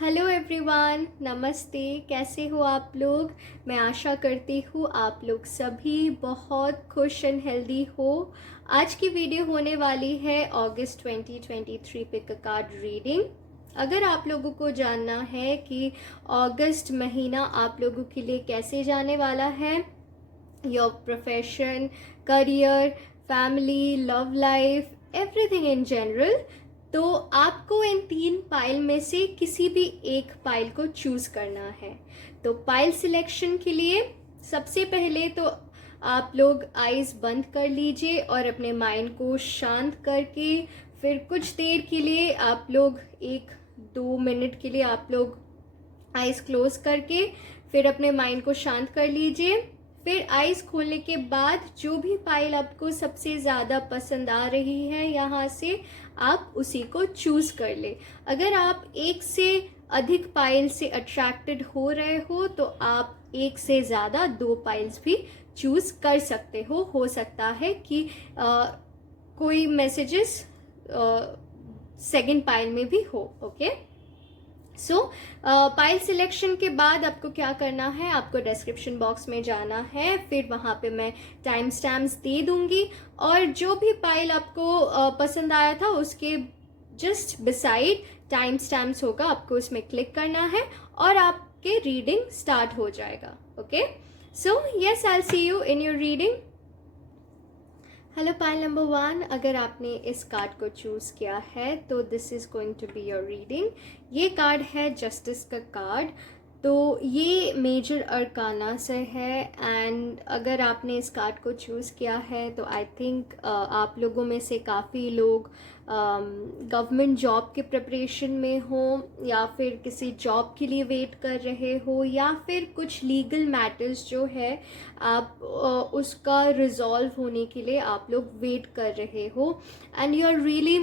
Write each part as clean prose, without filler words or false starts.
Hello everyone, नमस्ते। कैसे हो आप लोग? मैं आशा करती हूँ आप लोग सभी बहुत खुश एंड हेल्दी हो। आज की वीडियो होने वाली है अगस्त 2023 पिक अ कार्ड रीडिंग। अगर आप लोगों को जानना है कि अगस्त महीना आप लोगों के लिए कैसे जाने वाला है, your profession, career, family, love life, everything in general, तो आपको इन 3 पाइल में से किसी भी एक पाइल को चूज करना है। तो पाइल सिलेक्शन के लिए सबसे पहले तो आप लोग आईज बंद कर लीजिए और अपने माइंड को शांत करके फिर कुछ देर के लिए आप लोग 1-2 मिनट के लिए आप लोग आईज क्लोज करके फिर अपने माइंड को शांत कर लीजिए। फिर आईज खोलने के बाद जो भी पाइल आपको सबसे ज़्यादा पसंद आ रही है यहाँ से आप उसी को चूज़ कर ले। अगर आप एक से अधिक पाइल से अट्रैक्टेड हो रहे हो तो आप एक से ज़्यादा 2 पाइल्स भी चूज़ कर सकते हो सकता है कि कोई मैसेजेस सेकंड पाइल में भी हो। ओके, सो पाइल सिलेक्शन के बाद आपको क्या करना है, आपको डिस्क्रिप्शन बॉक्स में जाना है, फिर वहाँ पे मैं टाइम स्टैम्प्स दे दूँगी और जो भी पाइल आपको पसंद आया था उसके जस्ट बिसाइड टाइम स्टैम्प्स होगा, आपको उसमें क्लिक करना है और आपके रीडिंग स्टार्ट हो जाएगा। Okay, so yes, I will see you in your reading. Hello pile number 1, अगर आपने इस कार्ड को चूज़ किया है तो this is going to be your reading. ये कार्ड है जस्टिस का कार्ड, तो ये मेजर अरकाना से है एंड अगर आपने इस कार्ड को चूज़ किया है तो आई थिंक आप लोगों में से काफ़ी लोग गवर्नमेंट जॉब के प्रिपरेशन में हो या फिर किसी जॉब के लिए वेट कर रहे हो या फिर कुछ लीगल मैटर्स जो है आप उसका रिजॉल्व होने के लिए आप लोग वेट कर रहे हो and you are really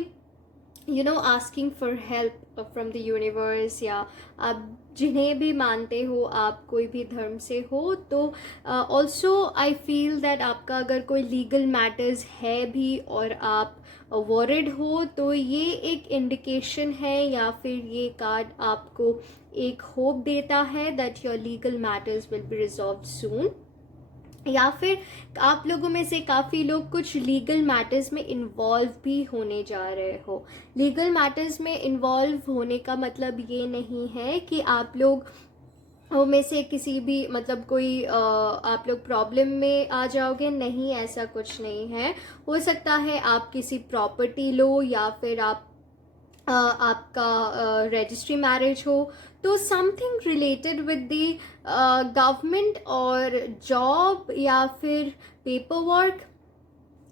asking for help from the universe, या आप जिन्हें भी मानते हो, आप कोई भी धर्म से हो, तो ऑल्सो आई फील दैट आपका अगर कोई लीगल मैटर्स है भी और आप वॉरिड हो तो ये एक इंडिकेशन है या फिर ये कार्ड आपको एक होप देता है that your legal matters will be resolve soon. या फिर आप लोगों में से काफ़ी लोग कुछ लीगल मैटर्स में इन्वॉल्व भी होने जा रहे हो। लीगल मैटर्स में इन्वॉल्व होने का मतलब ये नहीं है कि आप लोग में से किसी भी मतलब कोई आप लोग प्रॉब्लम में आ जाओगे, नहीं, ऐसा कुछ नहीं है। हो सकता है आप किसी प्रॉपर्टी लो या फिर आप आपका रजिस्ट्री मैरिज हो, तो something related with the government और जॉब या फिर paper work.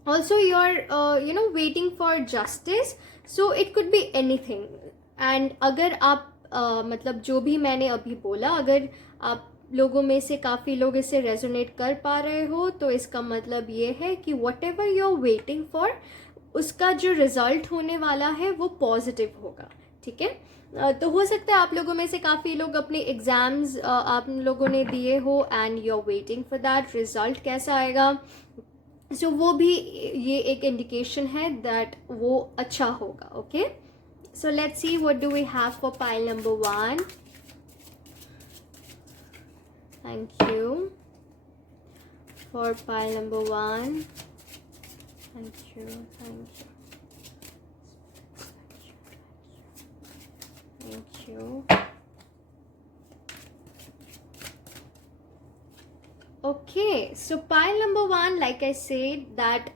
Also you are waiting for justice, so it could be anything. And अगर आप मतलब जो भी मैंने अभी बोला, अगर आप लोगों में से काफ़ी लोग इससे रेजोनेट कर पा रहे हो तो इसका मतलब ये है कि whatever you are waiting for उसका जो रिजल्ट होने वाला है वो पॉजिटिव होगा। ठीक है, तो हो सकता है आप लोगों में से काफ़ी लोग अपने एग्ज़ाम्स आप लोगों ने दिए हो and you are waiting for that result कैसा आएगा, सो वो भी ये एक इंडिकेशन है दैट वो अच्छा होगा। Okay, so let's see what do we have for pile number 1। Thank you for pile number 1। Thank you, thank you, thank you. Okay, so pile number 1, like I said that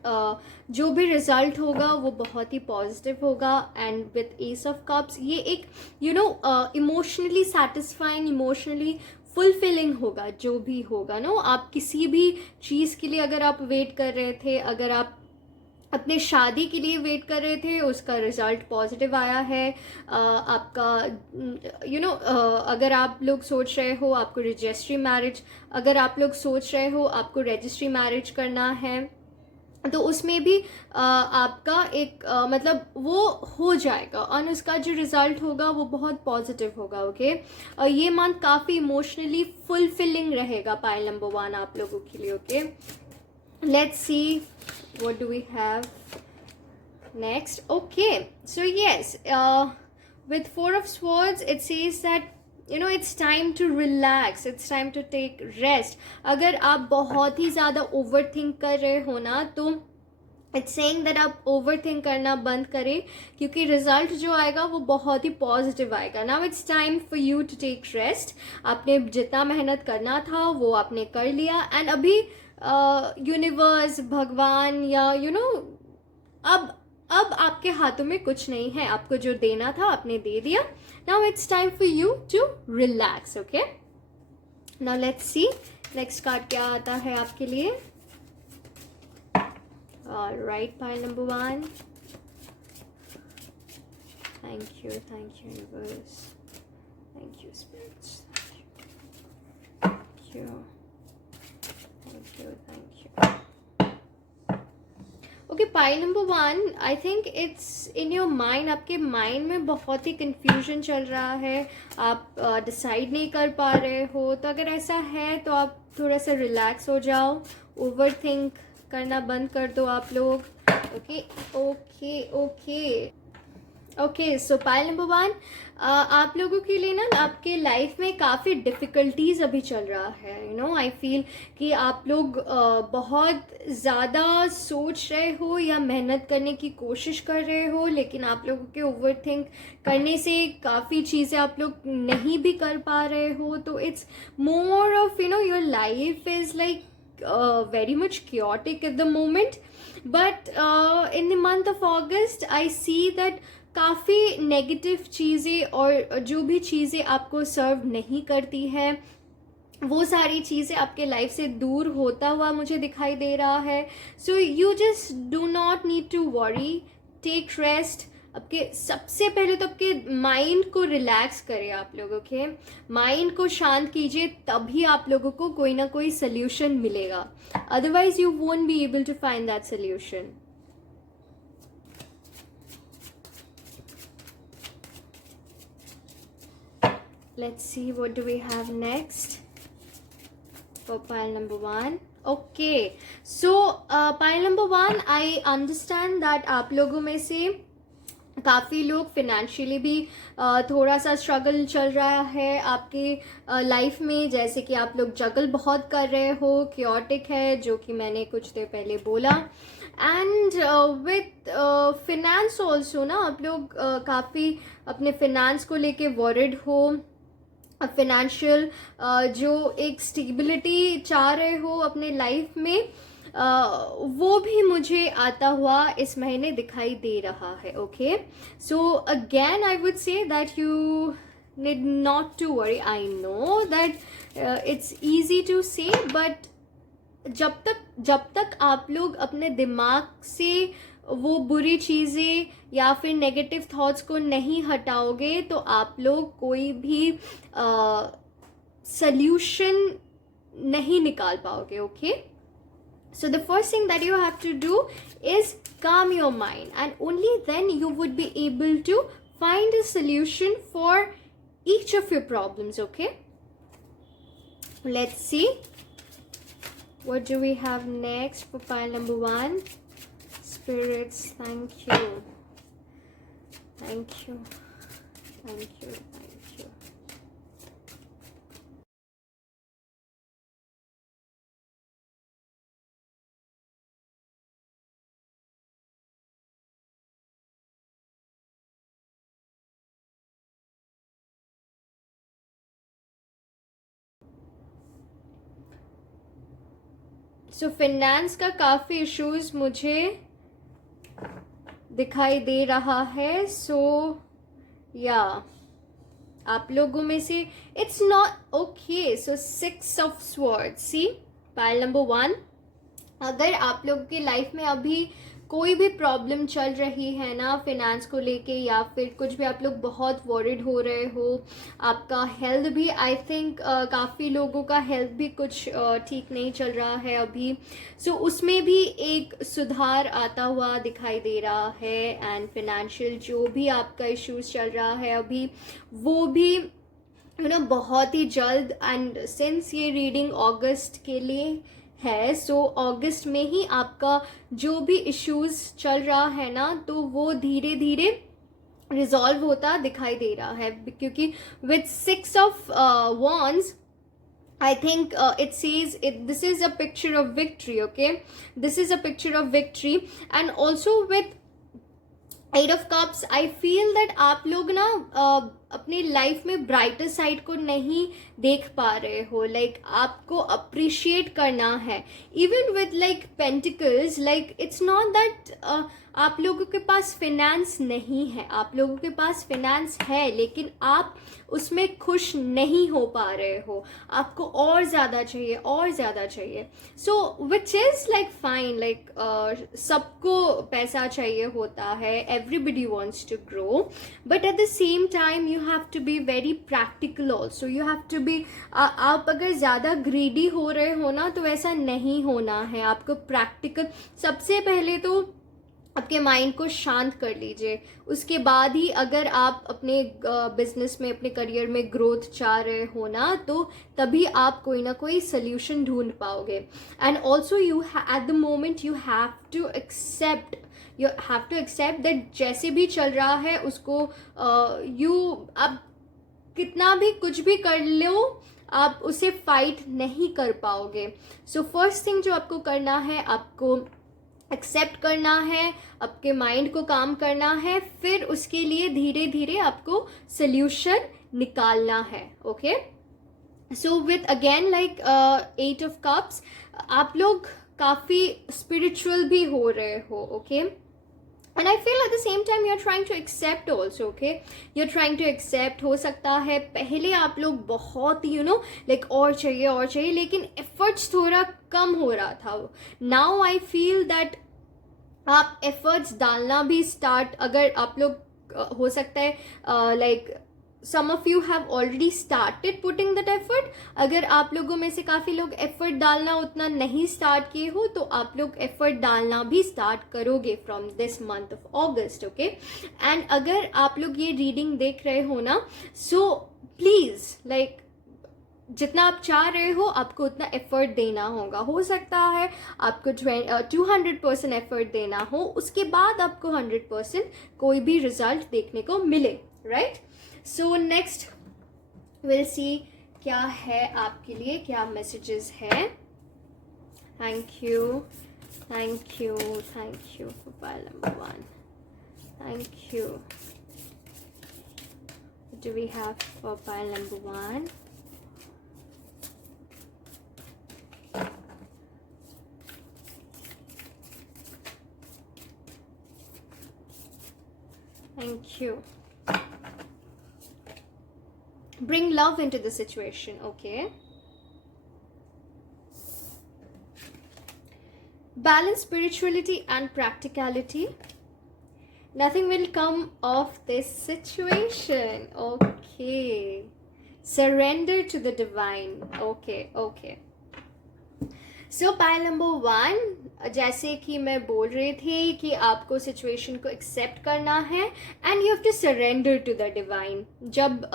जो भी result होगा वो बहुत ही positive होगा and with S of cups ये एक emotionally satisfying, emotionally fulfilling होगा जो भी होगा नो। आप किसी भी चीज़ के लिए अगर आप वेट कर रहे थे, अगर आप अपने शादी के लिए वेट कर रहे थे, उसका रिजल्ट पॉजिटिव आया है। आपका अगर आप लोग सोच रहे हो आपको रजिस्ट्री मैरिज, अगर आप लोग सोच रहे हो आपको रजिस्ट्री मैरिज करना है तो उसमें भी आपका एक मतलब वो हो जाएगा और उसका जो रिजल्ट होगा वो बहुत पॉजिटिव होगा। ओके, ये मंथ काफ़ी इमोशनली फुलफिलिंग रहेगा पाइल नंबर 1 आप लोगों के लिए। Okay, let's see what do we have next. Okay, so yes, with Four of Swords, it says that it's time to relax, it's time to take rest. अगर आप बहुत ही ज़्यादा over think कर रहे हो ना, तो इट्स सेइंग दैट आप ओवर थिंक करना बंद करें, क्योंकि रिजल्ट जो आएगा वो बहुत ही पॉजिटिव आएगा. Now it's time for you to take rest. आपने जितना मेहनत करना था वो आपने कर लिया, एंड अभी यूनिवर्स, भगवान, या अब आपके हाथों में कुछ नहीं है. आपको जो देना था आपने दे दिया. Now it's time for you to relax. Okay, now let's see next card क्या आता है आपके लिए. Alright, pile number 1. Thank you, universe. Thank you, spirits. Thank you. Okay, pile number 1. I think it's in your mind. आपके mind में बहुत ही confusion चल रहा है. आप डिसाइड नहीं कर पा रहे हो. तो अगर ऐसा है तो आप थोड़ा सा रिलैक्स हो जाओ. ओवर थिंक करना बंद कर दो आप लोग. ओके, सो पाइल नंबर 1, आप लोगों के लिए ना आपके लाइफ में काफ़ी डिफ़िकल्टीज़ अभी चल रहा है. आई फील कि आप लोग बहुत ज़्यादा सोच रहे हो या मेहनत करने की कोशिश कर रहे हो, लेकिन आप लोगों के ओवर थिंक करने से काफ़ी चीज़ें आप लोग नहीं भी कर पा रहे हो. तो it's more of your life is like very much chaotic at the moment, but in the month of August I see that काफ़ी नेगेटिव चीज़ें और जो भी चीज़ें आपको सर्व नहीं करती है वो सारी चीज़ें आपके लाइफ से दूर होता हुआ मुझे दिखाई दे रहा है. So you just do not need to worry, take rest. आपके सबसे पहले तो आपके माइंड को रिलैक्स करें आप लोग. ओके, माइंड को शांत कीजिए, तभी आप लोगों को कोई ना कोई सोल्यूशन मिलेगा. Otherwise you won't be able to find that solution. Let's see what do we have next for pile number 1. Okay, so pile number 1, I understand that आप लोगों में से काफ़ी लोग फिनेंशियली भी थोड़ा सा स्ट्रगल चल रहा है आपके लाइफ में. जैसे कि आप लोग जगल बहुत कर रहे हो, क्योटिक है, जो कि मैंने कुछ देर पहले बोला. एंड विथ फिनेंस ऑल्सो ना, आप लोग काफ़ी अपने फिनेंस को लेके वॉरिड हो. फिनेंशियल जो एक स्टेबिलिटी चाह रहे हो अपने लाइफ में, वो भी मुझे आता हुआ इस महीने दिखाई दे रहा है. Okay, so again I would say that you need not to worry. I know that it's easy to say, but जब तक आप लोग अपने दिमाग से वो बुरी चीज़ें या फिर नेगेटिव थॉट्स को नहीं हटाओगे, तो आप लोग कोई भी सल्यूशन नहीं निकाल पाओगे. Okay, so the first thing that you have to do is calm your mind, and only then you would be able to find a solution for each of your problems. Okay, let's see what do we have next for pile number 1. Spirits, thank you. So finance का काफ़ी issues मुझे दिखाई दे रहा है. सो या आप लोगों में से it's not okay. So 6 of swords, see pile number 1. अगर आप लोग की लाइफ में अभी कोई भी प्रॉब्लम चल रही है ना फिनेंस को लेके, या फिर कुछ भी आप लोग बहुत वॉरिड हो रहे हो, आपका हेल्थ भी, आई थिंक काफ़ी लोगों का हेल्थ भी कुछ ठीक नहीं चल रहा है अभी. सो उसमें भी एक सुधार आता हुआ दिखाई दे रहा है. एंड फिनेंशियल जो भी आपका इश्यूज चल रहा है अभी, वो भी बहुत ही जल्द, एंड सिंस ये रीडिंग अगस्त के लिए है, सो अगस्त में ही आपका जो भी इश्यूज चल रहा है ना, तो वो धीरे धीरे रिजॉल्व होता दिखाई दे रहा है, क्योंकि with 6 of Wands I think it says this is a picture of victory, okay? This is a picture of victory. And also with 8 of Cups, I feel that आप लोग ना अपने लाइफ में ब्राइटर साइड को नहीं देख पा रहे हो. लाइक आपको अप्रिशिएट करना है. Even with like pentacles, like it's not that आप लोगों के पास फिनेंस नहीं है. आप लोगों के पास फिनेंस है, लेकिन आप उसमें खुश नहीं हो पा रहे हो. आपको और ज़्यादा चाहिए, और ज़्यादा चाहिए. So which is like fine. Like सबको पैसा चाहिए होता है. Everybody wants to grow, but at the same time you have to be very practical also. You have to be, आप अगर ज़्यादा ग्रीडी हो रहे हो ना, तो ऐसा नहीं होना है. आपको प्रैक्टिकल, सबसे पहले तो आपके माइंड को शांत कर लीजिए. उसके बाद ही अगर आप अपने बिजनेस में, अपने करियर में ग्रोथ चाह रहे हो ना, तो तभी आप कोई ना कोई सोल्यूशन ढूंढ पाओगे. And also you at the moment you have to accept that जैसे भी चल रहा है उसको आप कितना भी कुछ भी कर लो, आप उसे फाइट नहीं कर पाओगे. सो फर्स्ट थिंग जो आपको करना है, आपको एक्सेप्ट करना है, आपके माइंड को काम करना है, फिर उसके लिए धीरे धीरे आपको सोल्यूशन निकालना है. Okay, so with again like 8 of Cups, आप लोग काफ़ी स्पिरिचुअल भी हो रहे हो. Okay, and I feel at the same time you're trying to accept also, okay? You're trying to accept. हो सकता है पहले आप लोग बहुत like और चाहिए, लेकिन efforts थोड़ा कम हो रहा था. Now I feel that आप efforts डालना भी start, अगर आप लोग हो सकता है like some of you have already started putting that effort. अगर आप लोगों में से काफ़ी लोग एफर्ट डालना उतना नहीं स्टार्ट किए हो, तो आप लोग एफर्ट डालना भी स्टार्ट करोगे from this month of August. Okay, and अगर आप लोग ये रीडिंग देख रहे हो ना, सो प्लीज़ लाइक जितना आप चाह रहे हो आपको उतना एफर्ट देना होगा. हो सकता है आपको 200% एफर्ट देना हो, उसके बाद आपको 100% कोई भी रिजल्ट देखने को मिले. Right? So next will see क्या है आपके लिए, क्या मैसेजेस है. Thank you for pile number 1. Thank you. Do we have for pile number 1? Thank you. Bring love into the situation, okay? Balance spirituality and practicality. Nothing will come of this situation, okay? Surrender to the divine, okay. So pile number 1, जैसे कि मैं बोल रही थी कि आपको situation को accept करना है and you have to surrender to the divine. जब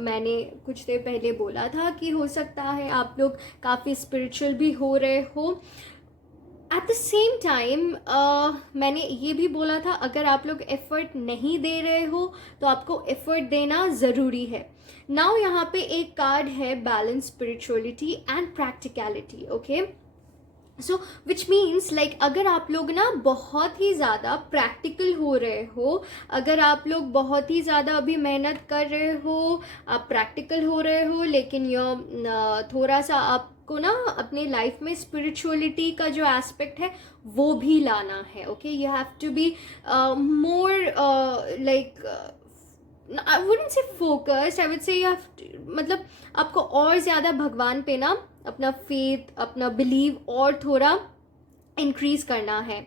मैंने कुछ देर पहले बोला था कि हो सकता है आप लोग काफ़ी स्पिरिचुअल भी हो रहे हो. एट द सेम टाइम मैंने ये भी बोला था, अगर आप लोग एफर्ट नहीं दे रहे हो तो आपको एफर्ट देना ज़रूरी है. नाउ यहाँ पे एक कार्ड है, balance spirituality and practicality. Okay, so which means like अगर आप लोग ना बहुत ही ज़्यादा प्रैक्टिकल हो रहे हो, अगर आप लोग बहुत ही ज़्यादा अभी मेहनत कर रहे हो, आप प्रैक्टिकल हो रहे हो, लेकिन थोड़ा सा आपको ना अपने लाइफ में स्पिरिचुअलिटी का जो एस्पेक्ट है वो भी लाना है. Okay, you have to be more like I wouldn't say focused, I would say you have to, मतलब आपको और ज़्यादा भगवान पे ना अपना फेथ, अपना बिलीव और थोड़ा इंक्रीज करना है.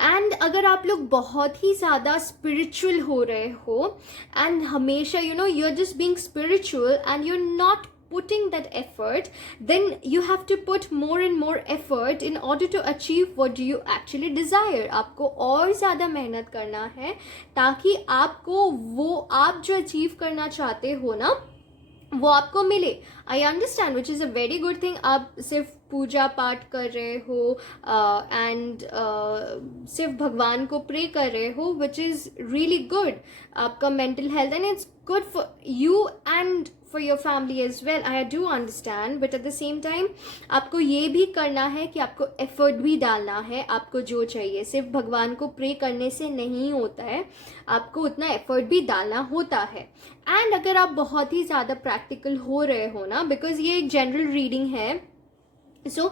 एंड अगर आप लोग बहुत ही ज़्यादा स्पिरिचुअल हो रहे हो एंड हमेशा you are just being spiritual and you are not putting that effort, then you have to put more and more effort in order to achieve what you actually desire. आपको और ज़्यादा मेहनत करना है ताकि आपको वो आप जो अचीव करना चाहते हो ना, वो आपको मिले. I understand, which is a very good thing. आप सिर्फ पूजा पाठ कर रहे हो एंड सिर्फ भगवान को प्रे कर रहे हो, विच इज़ रियली गुड. आपका mental health and it's good for you and for your family as well. I do understand, but at the same time आपको ये भी करना है कि आपको एफर्ट भी डालना है. आपको जो चाहिए सिर्फ भगवान को प्रे करने से नहीं होता है, आपको उतना एफर्ट भी डालना होता है. एंड अगर आप बहुत ही ज़्यादा प्रैक्टिकल हो रहे हो ना, बिकॉज ये एक जनरल रीडिंग है, सो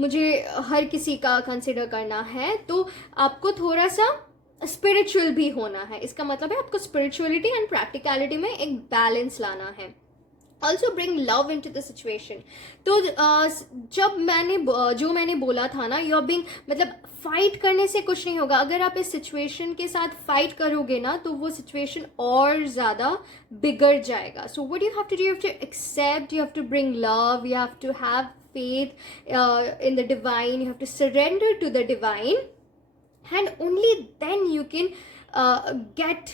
मुझे हर किसी का कंसिडर करना है, तो आपको थोड़ा सा स्पिरिचुअल भी होना है. इसका मतलब है आपको स्पिरिचुअलिटी एंड प्रैक्टिकलिटी में एक बैलेंस लाना है. Also bring love into the situation. तो जब मैंने बोला था ना, यू आर बीइंग, मतलब फाइट करने से कुछ नहीं होगा. अगर आप इस सिचुएशन के साथ फाइट करोगे ना, तो वो सिचुएशन और ज़्यादा बिगड़ जाएगा. So what you have to do, you have to accept, you have to bring love, you have to have faith in the divine, you have to surrender to the divine, and only then you can get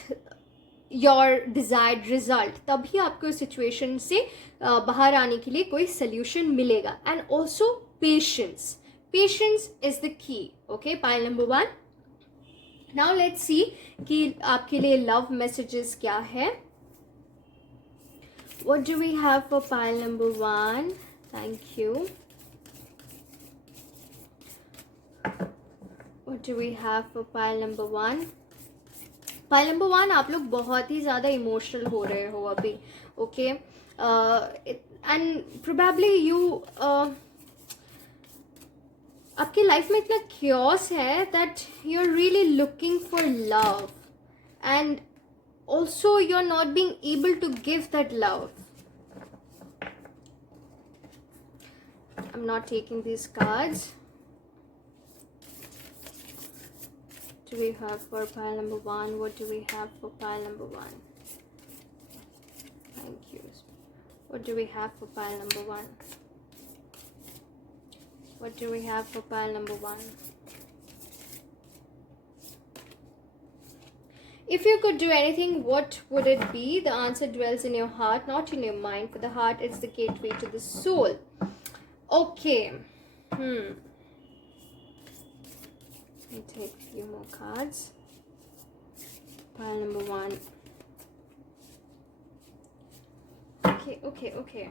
your desired result. तभी आपको इस situation से बाहर आने के लिए कोई solution मिलेगा. And also patience. Patience is the key. Okay, pile number 1. Now let's सी कि आपके लिए लव मैसेजेस क्या है. What do we have for pile number 1? Thank you. What do we have for pile number 1? Pile number 1, आप लोग बहुत ही ज़्यादा emotional हो रहे हो अभी. ओके, एंड प्रोबेबली यू आपकी लाइफ में इतना क्योस है that you are really looking for love, and also you're not being able to give that love. I'm not taking these cards. What do we have for pile number 1? What do we have for pile number 1? Thank you. What do we have for pile number 1? What do we have for pile number 1? If you could do anything, what would it be? The answer dwells in your heart, not in your mind. For the heart, it's the gateway to the soul. Okay. Let me take a few more cards. Pile number 1. Okay.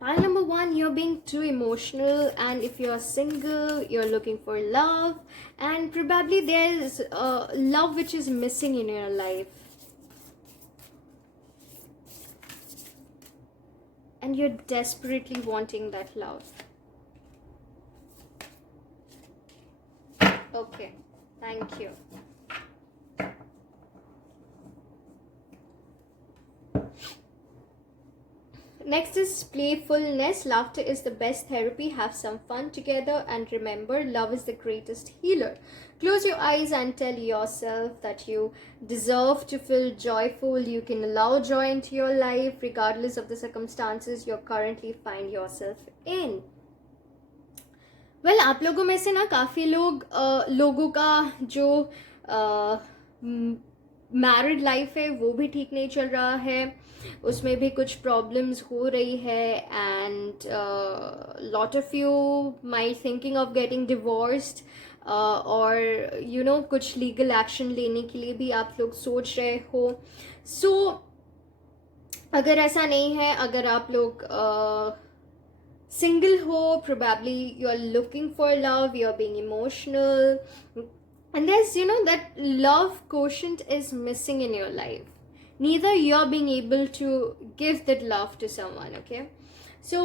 Pile number 1, you're being too emotional, and if you're single, you're looking for love, and probably there's love which is missing in your life, and you're desperately wanting that love. Okay, thank you. Next is playfulness. Laughter is the best therapy. Have some fun together, and remember, love is the greatest healer. Close your eyes and tell yourself that you deserve to feel joyful. You can allow joy into your life regardless of the circumstances you currently find yourself in. Well, आप लोगों में से ना काफ़ी लोगों का जो married life है वो भी ठीक नहीं चल रहा है. उसमें भी कुछ प्रॉब्लम्स हो रही है, and lot of you might thinking of getting divorced, और यू नो कुछ लीगल एक्शन लेने के लिए भी आप लोग सोच रहे हो. सो अगर ऐसा नहीं है, अगर आप लोग सिंगल हो, probably you are looking for love, you are being emotional, and there's, you know, that love quotient is missing in your life. Neither you're being able to give that love to someone. Okay, so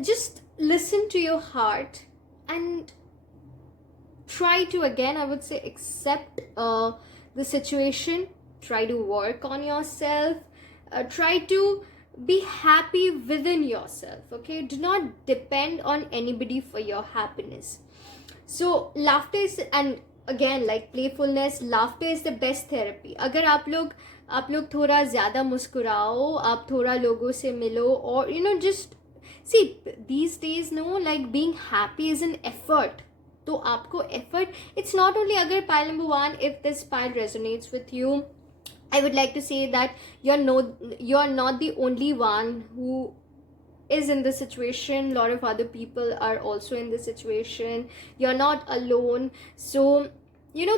just listen to your heart and try to, again I would say, accept the situation. Try to work on yourself. Try to be happy within yourself. Okay, do not depend on anybody for your happiness. So laughter is, and again like playfulness, laughter is the best therapy. अगर आप लोग थोड़ा ज़्यादा मुस्कुराओ, आप थोड़ा लोगों से मिलो, और you know just see these days, no, like being happy is an effort. तो आपको effort, it's not only, अगर pile number 1, if this pile resonates with you, I would like to say that you're not the only one who is in this situation. A lot of other people are also in this situation. You're not alone. So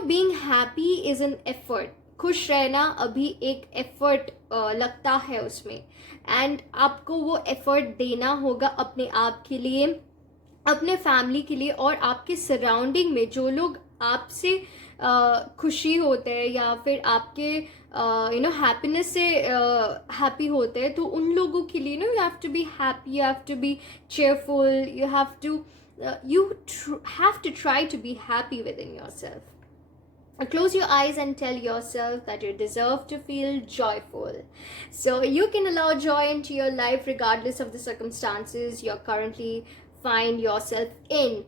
being happy is an effort. खुश रहना अभी एक effort लगता है उसमें, and आपको वो effort देना होगा अपने आप के लिए, अपने फैमिली के लिए, और आपके सराउंडिंग में जो लोग आपसे खुशी होते हैं या फिर आपके हैप्पीनेस से हैप्पी होते हैं, तो उन लोगों के लिए you have to be happy, you have to be cheerful, you have to try to be happy within yourself. Close your eyes and tell yourself that you deserve to feel joyful. So you can allow joy into your life regardless of the circumstances you're currently find yourself in.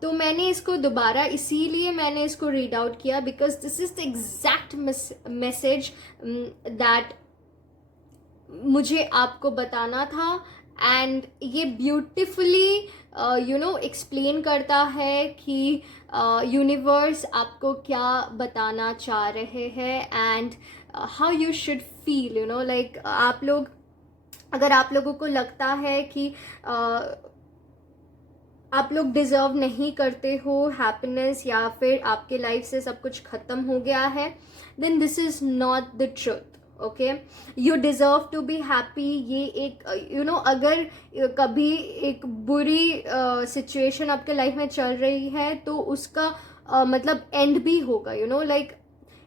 तो मैंने इसको दोबारा इसीलिए मैंने इसको read out किया, because this is the exact message that मुझे आपको बताना था, एंड ये ब्यूटिफुली एक्सप्लेन करता है कि यूनिवर्स आपको क्या बताना चाह रहे हैं, and how you should feel, like आप लोग, अगर आप लोगों को लगता है कि आप लोग डिजर्व नहीं करते हो हैप्पीनेस, या फिर आपके लाइफ से सब कुछ ख़त्म हो गया है, then this is not the truth. Okay, you deserve to be happy. ये एक अगर कभी एक बुरी सिचुएशन आपके लाइफ में चल रही है तो उसका मतलब एंड भी होगा. Like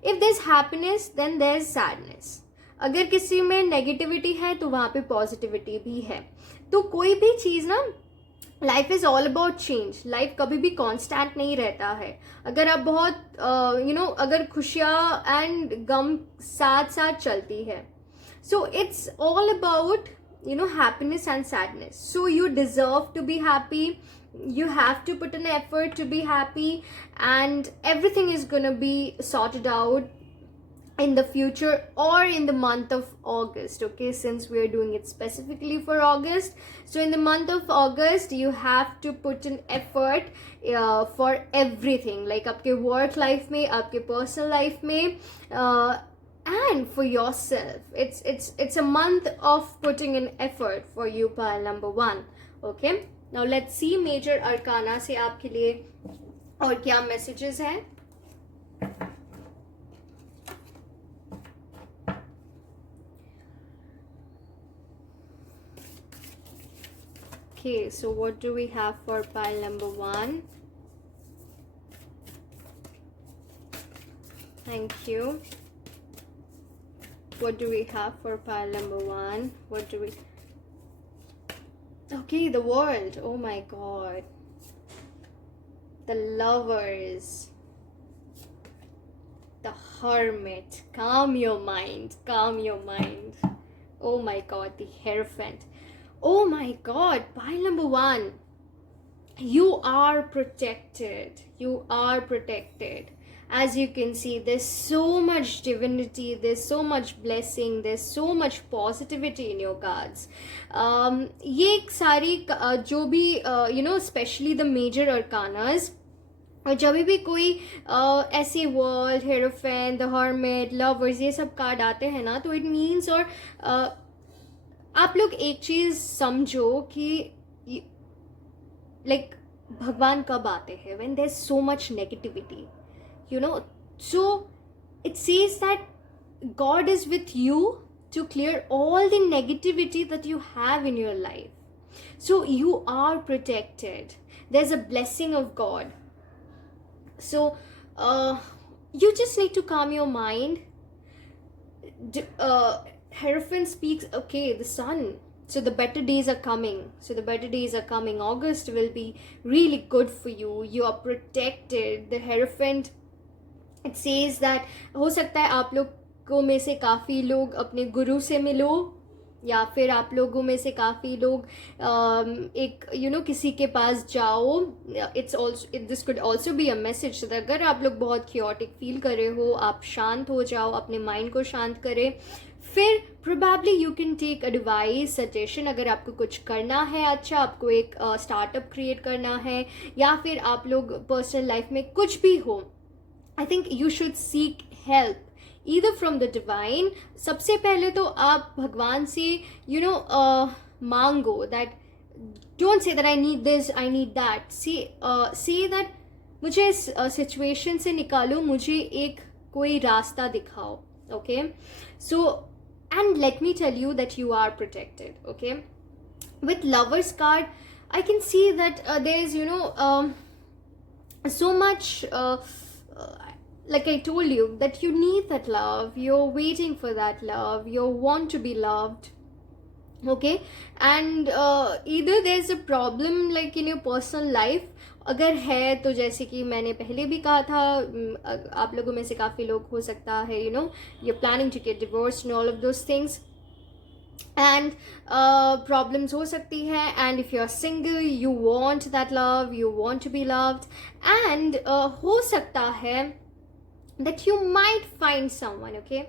if there is happiness then there is sadness. अगर किसी में नेगेटिविटी है तो वहाँ पे पॉजिटिविटी भी है. तो कोई भी चीज़ ना, life is all about change. Life कभी भी कांस्टेंट नहीं रहता है. अगर आप बहुत अगर खुशियाँ एंड गम साथ साथ चलती है, so it's all about happiness and sadness. So you deserve to be happy. You have to put an effort to be happy, and everything is gonna be sorted out in the future or in the month of August. Okay, since we are doing it specifically for August, so in the month of August you have to put an effort for everything, like आपके work life में, आपके personal life में, and for yourself. It's a month of putting an effort for you, pile number 1. Okay, now let's see major arcana से आपके लिए और क्या messages हैं. Okay, so what do we have for pile number 1? Thank you. What do we have for pile number 1? What do we... Okay, the world. Oh my god. The lovers. The hermit. Calm your mind. Calm your mind. Oh my god, the Hierophant. Oh my god, pile number 1. You are protected. You are protected. As you can see, there's so much divinity, there's so much blessing, there's so much positivity in your cards. ये एक सारी जो भी especially the major arcanas, और जब भी कोई ऐसे world, hierophant, the hermit, lovers, ये सब कार्ड आते हैं ना, तो इट मीन्स, और आप लोग एक चीज़ समझो कि लाइक भगवान कब आते हैं, when there is so much negativity, so it says that God is with you to clear all the negativity that you have in your life. So you are protected. There's a blessing of God. So you just need to calm your mind. Hierophant speaks, okay, the sun. So the better days are coming. August will be really good for you. You are protected. The Hierophant, it says that हो सकता है आप लोगों में से काफ़ी लोग अपने गुरु से मिलो, या फिर आप लोगों में से काफ़ी लोग एक किसी के पास जाओ. This could also be a message. अगर आप लोग बहुत क्योटिक फील कर रहे हो, आप शांत हो जाओ, अपने माइंड को शांत करें. फिर probably you can take advice, suggestion. अगर आपको कुछ करना है, अच्छा आपको एक स्टार्टअप क्रिएट करना है, या फिर आप लोग पर्सनल लाइफ में कुछ भी हो, I think you should seek help either from the divine. सबसे पहले तो आप भगवान से मांगो that don't say that I need this, I need that. Say that मुझे इस सिचुएशन से निकालो, मुझे एक कोई रास्ता दिखाओ. Okay, so and let me tell you that you are protected. Okay, with Lovers card I can see that there's so much like I told you that you need that love, you're waiting for that love, you want to be loved. Okay, and either there's a problem like in your personal life. अगर है तो जैसे कि मैंने पहले भी कहा था, आप लोगों में से काफ़ी लोग हो सकता है you're planning to get divorced and all of those things, and problems हो सकती है. And if you're single, you want that love, you want to be loved, and हो सकता है that you might find someone. Okay,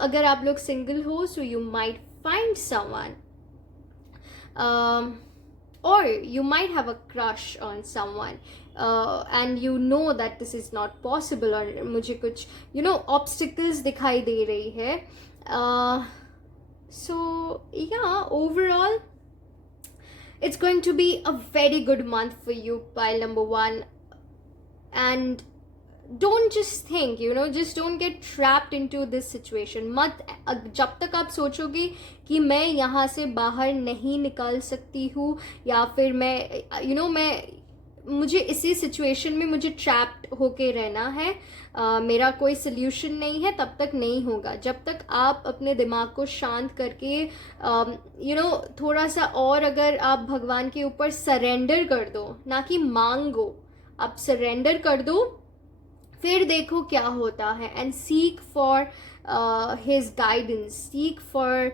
अगर आप लोग single हो, so you might find someone, or you might have a crush on someone, and you know that this is not possible, or मुझे कुछ obstacles दिखाई दे रही है. So yeah, overall it's going to be a very good month for you, pile number 1. And don't just think, just don't get trapped into this situation. मत, जब तक आप सोचोगे कि मैं यहाँ से बाहर नहीं निकल सकती हूँ, या फिर मैं मुझे इसी सिचुएशन में मुझे ट्रैप्ड होके रहना है, मेरा कोई सल्यूशन नहीं है, तब तक नहीं होगा. जब तक आप अपने दिमाग को शांत करके थोड़ा सा और अगर आप भगवान के ऊपर सरेंडर कर दो, ना कि मांगो, आप सरेंडर कर दो, फिर देखो क्या होता है. And seek for his guidance, seek for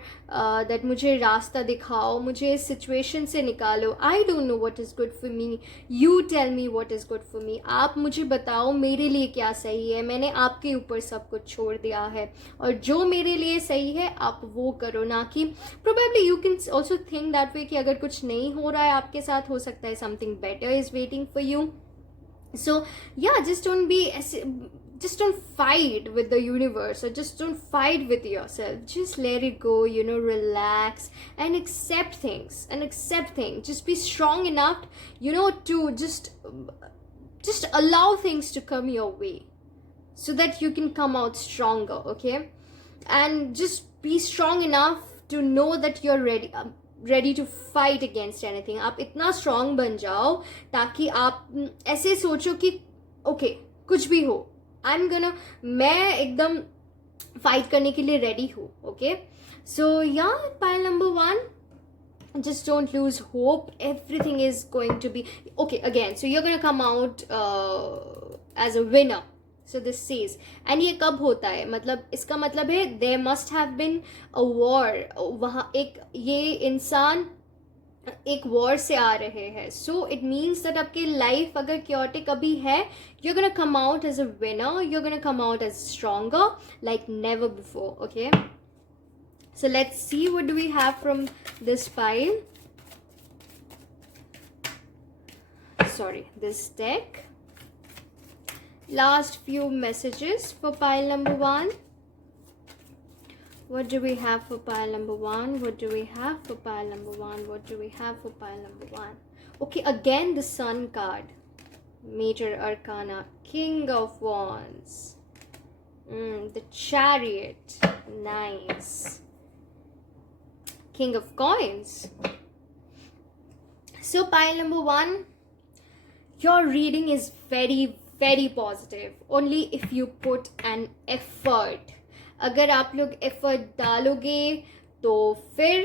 that मुझे रास्ता दिखाओ, मुझे इस सिचुएशन से निकालो. I don't know what is good for me, you tell me what is good for me. आप मुझे बताओ मेरे लिए क्या सही है. मैंने आपके ऊपर सब कुछ छोड़ दिया है, और जो मेरे लिए सही है आप वो करो, ना कि probably you can also think that way कि अगर कुछ नहीं हो रहा है आपके साथ, हो सकता है something better is waiting for you. So yeah, just don't fight with the universe, or just don't fight with yourself. Just let it go, relax and accept things, just be strong enough to just allow things to come your way, so that you can come out stronger. Okay, and just be strong enough to know that you're ready to fight against anything. आप इतना strong बन जाओ ताकि आप ऐसे सोचो कि okay, कुछ भी हो, मैं एकदम फाइट करने के लिए रेडी हूँ. Okay, so yeah, pile number 1, just don't lose hope. Everything is going to be okay again. So you're gonna come out as a winner. So this says, and ये कब होता है, मतलब इसका मतलब है there must have been a war. वहाँ ये इंसान एक वॉर से आ रहे हैं. सो इट मीन्स दैट आपकी लाइफ अगर क्योटिक अभी है, you're gonna come out as a winner, you're gonna come out as stronger like never before. Okay, so let's see what do we have from this pile. Sorry, this deck. Last few messages for pile number 1. What do we have for pile number 1? What do we have for pile number 1? What do we have for pile number 1? Okay, again the Sun card. Major Arcana. King of Wands. The Chariot. Nice. King of Coins. So pile number 1. Your reading is very, very positive. Only if you put an effort. अगर आप लोग effort डालोगे तो फिर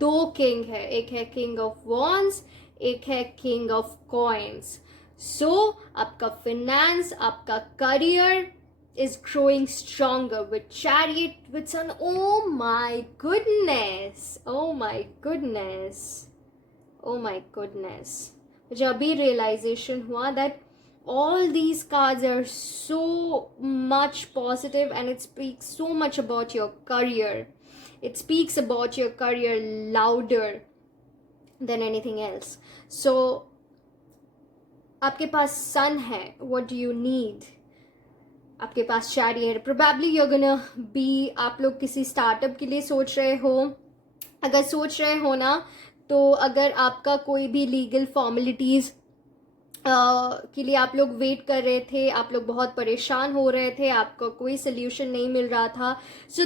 2 king है, एक है king of wands, एक है किंग ऑफ कॉइन्स. सो आपका फिनेंस, आपका career is growing stronger with Chariot, with Sun. Oh my goodness, oh my goodness, oh my goodness. मुझे अभी realization हुआ that all these cards are so much positive, and it speaks so much about your career. It speaks about your career louder than anything else. So आपके पास sun है, what do you need? आपके पास chariot, probably you are gonna be, आप लोग किसी startup के लिए सोच रहे हो। अगर सोच रहे हो ना, तो अगर आपका कोई भी लीगल फॉर्मेलिटीज़ के लिए आप लोग वेट कर रहे थे, आप लोग बहुत परेशान हो रहे थे, आपको कोई सोल्यूशन नहीं मिल रहा था, so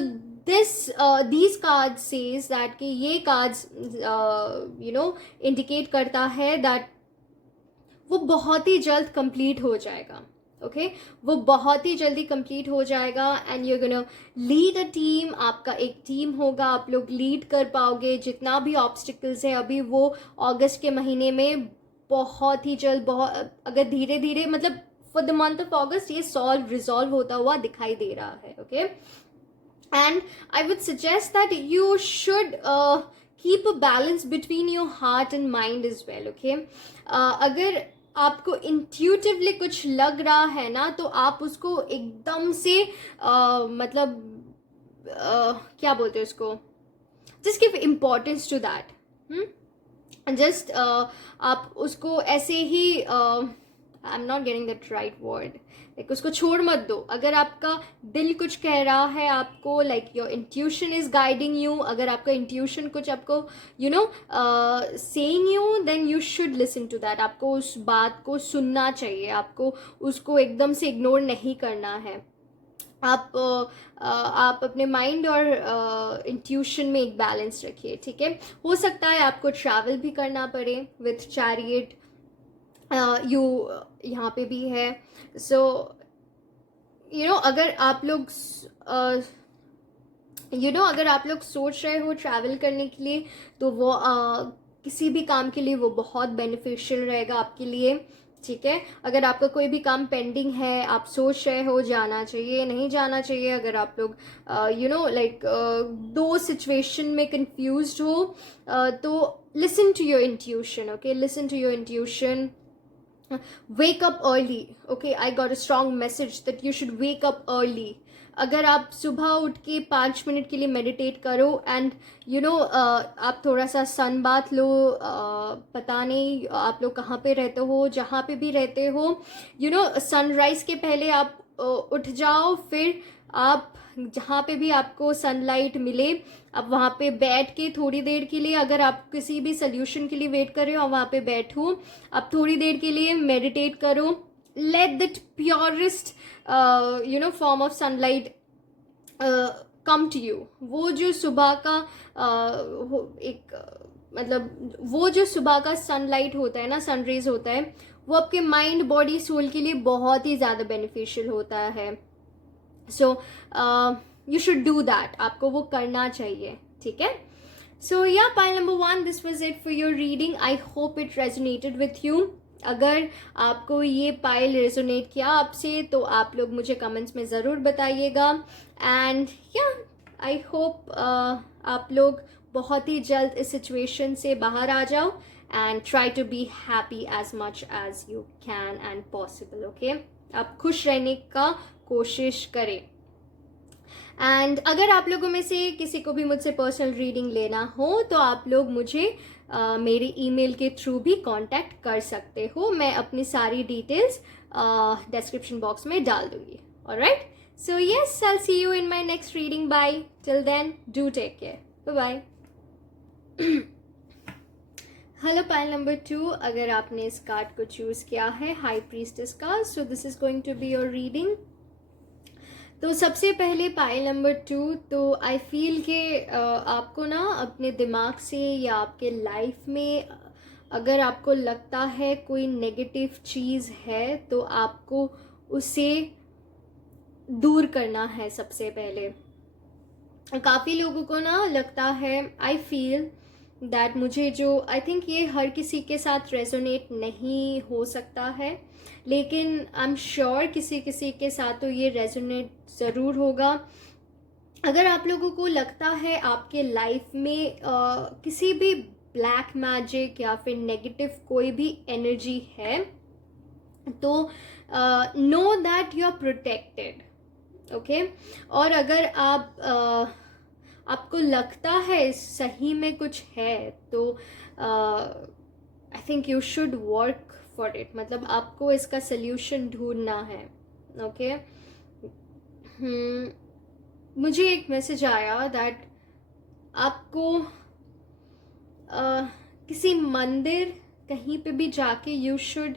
these card says that कि ये कार्ड्स इंडिकेट करता है दैट वो बहुत ही जल्द कंप्लीट हो जाएगा। ओके वो बहुत ही जल्दी कंप्लीट हो जाएगा and you gonna lead a team, आपका एक टीम होगा, आप लोग लीड कर पाओगे। जितना भी ऑब्स्टिकल्स है अभी वो अगस्त के महीने में बहुत ही जल्द, बहुत अगर धीरे धीरे मतलब फॉर द मंथ ऑफ अगस्त ये रिजॉल्व होता हुआ दिखाई दे रहा है। Okay and I would suggest that you should keep a balance between your heart and mind is well. Okay अगर आपको इंट्यूटिवली कुछ लग रहा है ना, तो आप उसको एकदम से मतलब क्या बोलते हैं उसको, just give importance to that. Just आप उसको ऐसे ही I am not getting that right word, like उसको छोड़ मत दो। अगर आपका दिल कुछ कह रहा है आपको, like your intuition is guiding you, अगर आपका इंट्यूशन कुछ आपको saying you, then you should listen to that. आपको उस बात को सुनना चाहिए, आपको उसको एकदम से इग्नोर नहीं करना है। आप अपने माइंड और इंट्यूशन में एक बैलेंस रखिए, ठीक है। हो सकता है आपको ट्रैवल भी करना पड़े विथ चैरियट, यू यहाँ पे भी है। सो अगर आप लोग अगर आप लोग सोच रहे हो ट्रैवल करने के लिए, तो वो किसी भी काम के लिए वो बहुत बेनिफिशियल रहेगा आपके लिए, ठीक है। अगर आपका कोई भी काम पेंडिंग है, आप सोच रहे हो जाना चाहिए नहीं जाना चाहिए, अगर आप लोग दो सिचुएशन में कंफ्यूज्ड हो, तो listen to your intuition. Okay listen to your intuition, wake up early. Okay, I got a strong message that you should wake up early. अगर आप सुबह उठ के 5 मिनट के लिए मेडिटेट करो एंड आप थोड़ा सा सन बाथ लो, पता नहीं आप लोग कहाँ पे रहते हो, जहाँ पे भी रहते हो, सनराइज के पहले आप उठ जाओ, फिर आप जहाँ पे भी आपको सनलाइट मिले, अब वहाँ पे बैठ के थोड़ी देर के लिए, अगर आप किसी भी सोल्यूशन के लिए वेट कर रहे हो, वहाँ पे बैठो, आप थोड़ी देर के लिए मेडिटेट करो, let that purest form of sunlight come to you. वो जो सुबह का मतलब वो जो सुबह का सनलाइट होता है ना, सनरेज होता है, वो आपके माइंड बॉडी सोल के लिए बहुत ही ज़्यादा बेनिफिशियल होता है। So you should do that, आपको वो करना चाहिए, ठीक है। सो या pile number 1, this was it for your reading. I hope it resonated with you. अगर आपको ये पाइल रेजोनेट किया आपसे, तो आप लोग मुझे कमेंट्स में ज़रूर बताइएगा। एंड या आई होप आप लोग बहुत ही जल्द इस सिचुएशन से बाहर आ जाओ and try to be happy as much as you can and possible. Okay आप खुश रहने का कोशिश करें। एंड अगर आप लोगों में से किसी को भी मुझसे पर्सनल रीडिंग लेना हो, तो आप लोग मुझे मेरे ईमेल के थ्रू भी कांटेक्ट कर सकते हो। मैं अपनी सारी डिटेल्स डिस्क्रिप्शन बॉक्स में डाल दूंगी। Alright, so yes, I will see you in my next reading. Bye, till then do take care, bye bye. Hello pile number 2, अगर आपने इस कार्ड को चूज किया है, हाई प्रीस्टेस का, so this is going to be your reading. तो सबसे पहले पाइल नंबर 2, तो आई फील कि आपको ना अपने दिमाग से या आपके लाइफ में अगर आपको लगता है कोई नेगेटिव चीज़ है, तो आपको उसे दूर करना है सबसे पहले। काफ़ी लोगों को ना लगता है, आई फील दैट मुझे जो, आई थिंक ये हर किसी के साथ रेजोनेट नहीं हो सकता है, लेकिन आई एम श्योर किसी किसी के साथ तो ये रेजोनेट ज़रूर होगा। अगर आप लोगों को लगता है आपके लाइफ में किसी भी ब्लैक मैजिक या फिर नेगेटिव कोई भी एनर्जी है, तो know that you are protected. Okay, और अगर आपको लगता है सही में कुछ है, तो I think you should work for it, मतलब आपको इसका सल्यूशन ढूंढना है। ओके मुझे एक मैसेज आया दैट आपको किसी मंदिर कहीं पे भी जाके you should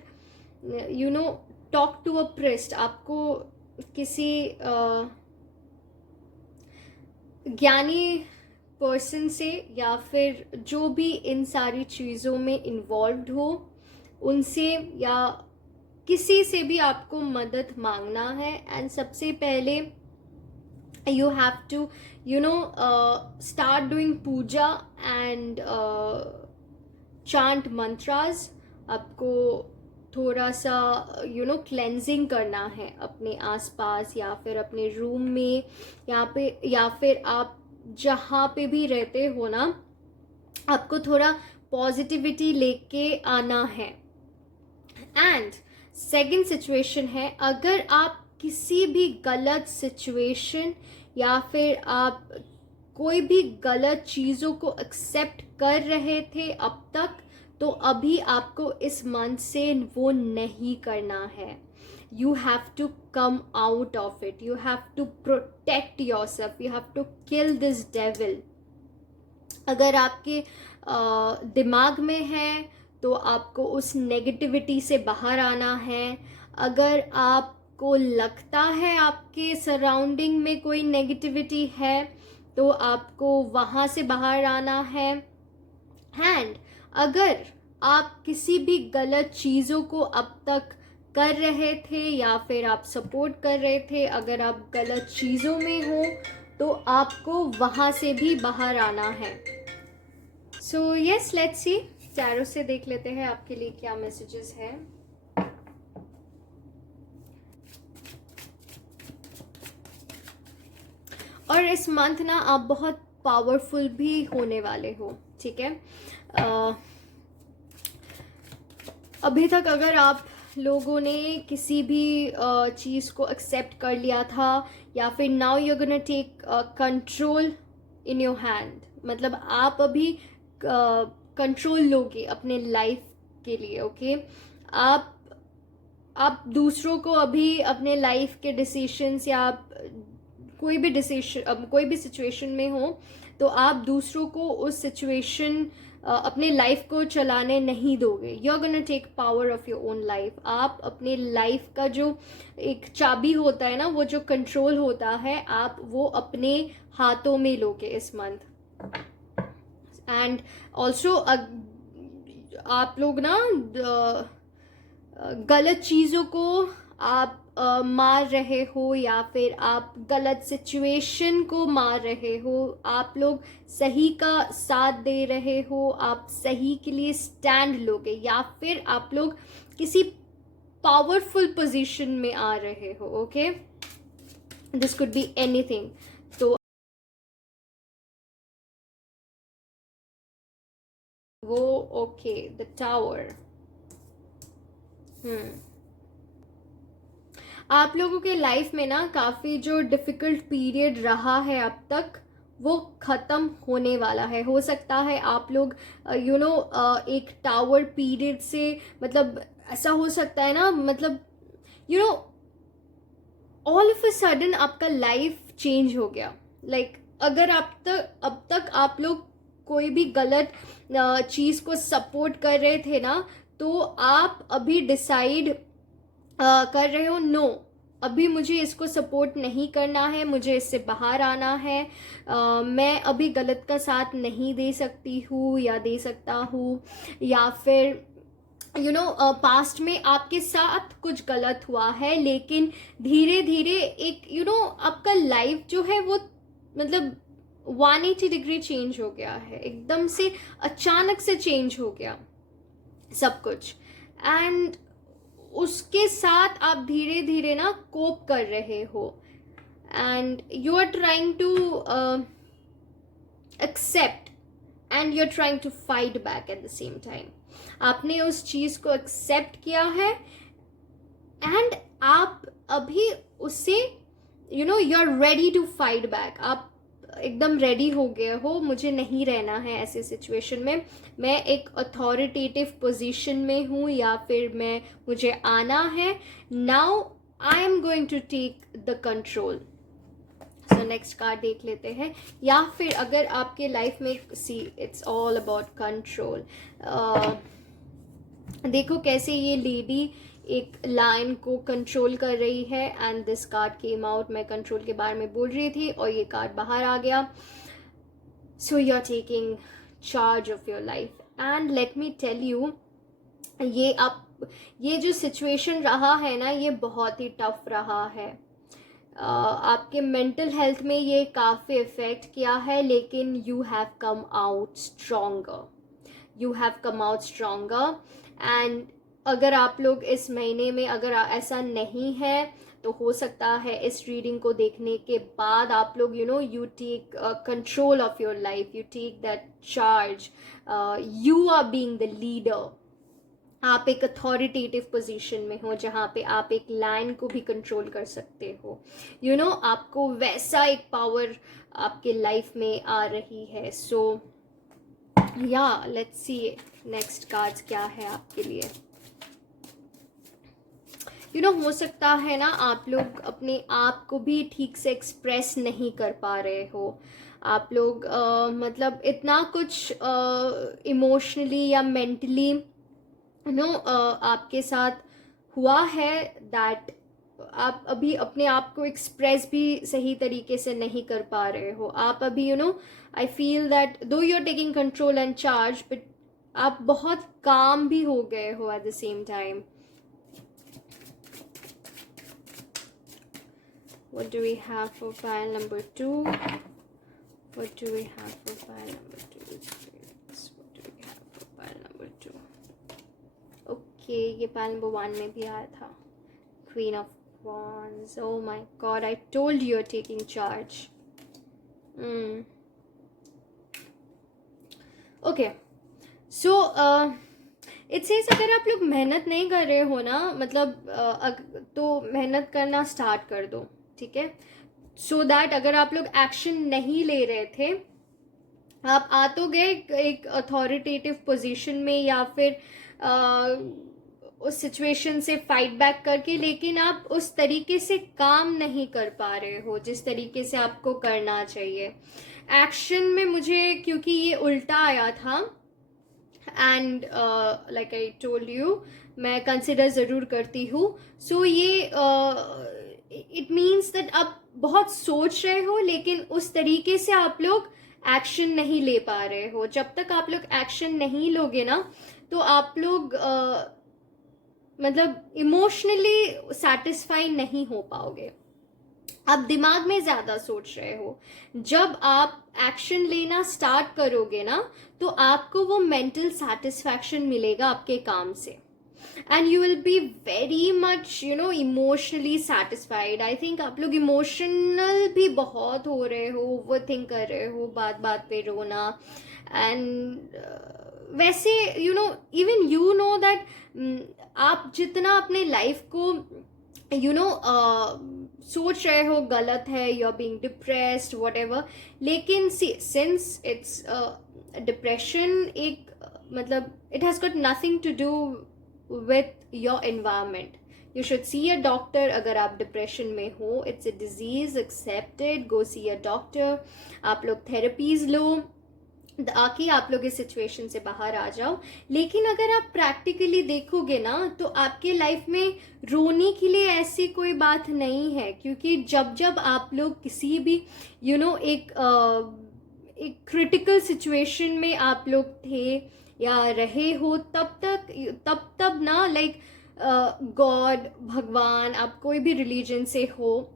talk to a priest. आपको किसी ज्ञानी पर्सन से या फिर जो भी इन सारी चीज़ों में इन्वॉल्व्ड हो उनसे या किसी से भी आपको मदद मांगना है. एंड सबसे पहले you have to start doing puja and chant mantras. आपको थोड़ा सा क्लेंजिंग करना है अपने आसपास या फिर अपने रूम में यहाँ पे, या फिर आप जहाँ पे भी रहते हो ना, आपको थोड़ा पॉजिटिविटी लेके आना है. एंड सेकंड सिचुएशन है, अगर आप किसी भी गलत सिचुएशन या फिर आप कोई भी गलत चीज़ों को एक्सेप्ट कर रहे थे अब तक, तो अभी आपको इस मंथ से वो नहीं करना है. You have to come out of it. You have to protect yourself. You have to kill this devil. अगर आपके दिमाग में है तो आपको उस नेगेटिविटी से बाहर आना है. अगर आपको लगता है आपके सराउंडिंग में कोई नेगेटिविटी है तो आपको वहाँ से बाहर आना है. एंड अगर आप किसी भी गलत चीज़ों को अब तक कर रहे थे या फिर आप सपोर्ट कर रहे थे, अगर आप गलत चीज़ों में हो तो आपको वहाँ से भी बाहर आना है. So yes, let's see, tarot से देख लेते हैं आपके लिए क्या मैसेजेस हैं. और इस मंथ ना आप बहुत पावरफुल भी होने वाले हो. ठीक है, अभी तक अगर आप लोगों ने किसी भी चीज़ को एक्सेप्ट कर लिया था या फिर now you gonna take control in your hand, मतलब आप अभी कंट्रोल लोगे अपने लाइफ के लिए. ओके, आप दूसरों को अभी अपने लाइफ के डिसीशंस या आप कोई भी सिचुएशन में हो तो आप दूसरों को उस सिचुएशन अपने लाइफ को चलाने नहीं दोगे. You are gonna take power of your own life. आप अपने लाइफ का जो एक चाबी होता है ना, वो जो कंट्रोल होता है, आप वो अपने हाथों में लोगे इस मंथ. एंड ऑल्सो आप लोग ना गलत चीज़ों को आप मार रहे हो या फिर आप गलत सिचुएशन को मार रहे हो, आप लोग सही का साथ दे रहे हो, आप सही के लिए स्टैंड लोगे, या फिर आप लोग किसी पावरफुल पोजीशन में आ रहे हो. Okay, this could be anything. तो वो ओके, द टावर. आप लोगों के लाइफ में ना काफ़ी जो डिफ़िकल्ट पीरियड रहा है अब तक, वो ख़त्म होने वाला है. हो सकता है आप लोग एक टावर पीरियड से, मतलब ऐसा हो सकता है ना, मतलब ऑल ऑफ अ सडन आपका लाइफ चेंज हो गया. लाइक अगर अब तक आप लोग कोई भी गलत चीज़ को सपोर्ट कर रहे थे ना, तो आप अभी डिसाइड कर रहे हो, नो, अभी मुझे इसको सपोर्ट नहीं करना है, मुझे इससे बाहर आना है. मैं अभी गलत का साथ नहीं दे सकती हूँ या दे सकता हूँ. या फिर पास्ट में आपके साथ कुछ गलत हुआ है, लेकिन धीरे धीरे एक आपका लाइफ जो है वो मतलब 180 डिग्री चेंज हो गया है. एकदम से अचानक से चेंज हो गया सब कुछ. एंड उसके साथ आप धीरे धीरे ना कोप कर रहे हो. And you are trying to accept and you are trying to fight back at the same time. आपने उस चीज़ को एक्सेप्ट किया है एंड आप अभी उससे you are ready to fight back. आप एकदम रेडी हो गए हो, मुझे नहीं रहना है ऐसे सिचुएशन में, मैं एक अथॉरिटेटिव पोजीशन में हूँ या फिर मुझे आना है. Now I am going to take the control. So next card देख लेते हैं। या फिर अगर आपके लाइफ में, see it's all about control. देखो कैसे ये लेडी एक लाइन को कंट्रोल कर रही है, and this card came out. मैं कंट्रोल के बारे में बोल रही थी और ये कार्ड बाहर आ गया। So you are taking charge of your life, and let me tell you, ये जो सिचुएशन रहा है ना, ये बहुत ही टफ रहा है। आपके मेंटल हेल्थ में ये काफ़ी इफ़ेक्ट किया है, लेकिन you have come out stronger, you have come out stronger. And अगर आप लोग इस महीने में, अगर ऐसा नहीं है तो हो सकता है इस रीडिंग को देखने के बाद आप लोग you take control of your life, you take that charge, you are being the leader. आप एक अथॉरिटेटिव पोजीशन में हो जहाँ पे आप एक लाइन को भी कंट्रोल कर सकते हो। आपको वैसा एक पावर आपके लाइफ में आ रही है। सो या लेट्स सी नेक्स्ट कार्ड्स क्या है आपके लिए। हो सकता है ना आप लोग अपने आप को भी ठीक से एक्सप्रेस नहीं कर पा रहे हो। आप लोग मतलब इतना कुछ इमोशनली या मेंटली आपके साथ हुआ है दैट आप अभी अपने आप को एक्सप्रेस भी सही तरीके से नहीं कर पा रहे हो। आप अभी I feel that though you are taking control and charge, but आप बहुत काम भी हो गए हो at the same time. What do we have for pile number 2? What do we have for pile number 2? What do we have for pile number 2? Okay, ये pile number 1 में भी आया था। Queen of Wands. Oh my God, I told you you're taking charge. Okay. So, it says अगर आप लोग मेहनत नहीं कर रहे हो ना, मतलब तो मेहनत करना स्टार्ट कर दो, ठीक है। सो दैट अगर आप लोग एक्शन नहीं ले रहे थे, आप आ तो गए एक अथॉरिटेटिव पोजीशन में या फिर उस सिचुएशन से फाइट बैक करके, लेकिन आप उस तरीके से काम नहीं कर पा रहे हो जिस तरीके से आपको करना चाहिए। एक्शन में मुझे क्योंकि ये उल्टा आया था, and like I told you, मैं कंसिडर ज़रूर करती हूँ। सो ये इट मीन्स दैट आप बहुत सोच रहे हो, लेकिन उस तरीके से आप लोग एक्शन नहीं ले पा रहे हो। जब तक आप लोग एक्शन नहीं लोगे ना, तो आप लोग मतलब इमोशनली सेटिस्फाई नहीं हो पाओगे। आप दिमाग में ज़्यादा सोच रहे हो। जब आप एक्शन लेना स्टार्ट करोगे ना, तो आपको वो मेंटल सेटिस्फैक्शन मिलेगा आपके काम से, and you will be very much emotionally satisfied. I think आप लोग इमोशनल भी बहुत हो रहे हो, ओवर थिंक कर रहे हो, बात बात पे रोना, एंड वैसे इवन यू नो दैट आप जितना अपने लाइफ को सोच रहे हो गलत है, you are being depressed whatever, लेकिन सिंस इट्स डिप्रेशन एक मतलब it has got nothing to do with your environment. You should see a doctor अगर आप डिप्रेशन में हो। It's a disease, accept it, go see a doctor. आप लोग therapies लो ताकि आप लोग इस सिचुएशन से बाहर आ जाओ। लेकिन अगर आप प्रैक्टिकली देखोगे ना, तो आपके लाइफ में रोने के लिए ऐसी कोई बात नहीं है, क्योंकि जब जब आप लोग किसी भी एक क्रिटिकल सिचुएशन में आप लोग थे या रहे हो, तब ना लाइक गॉड, भगवान, आप कोई भी रिलीजन से हो,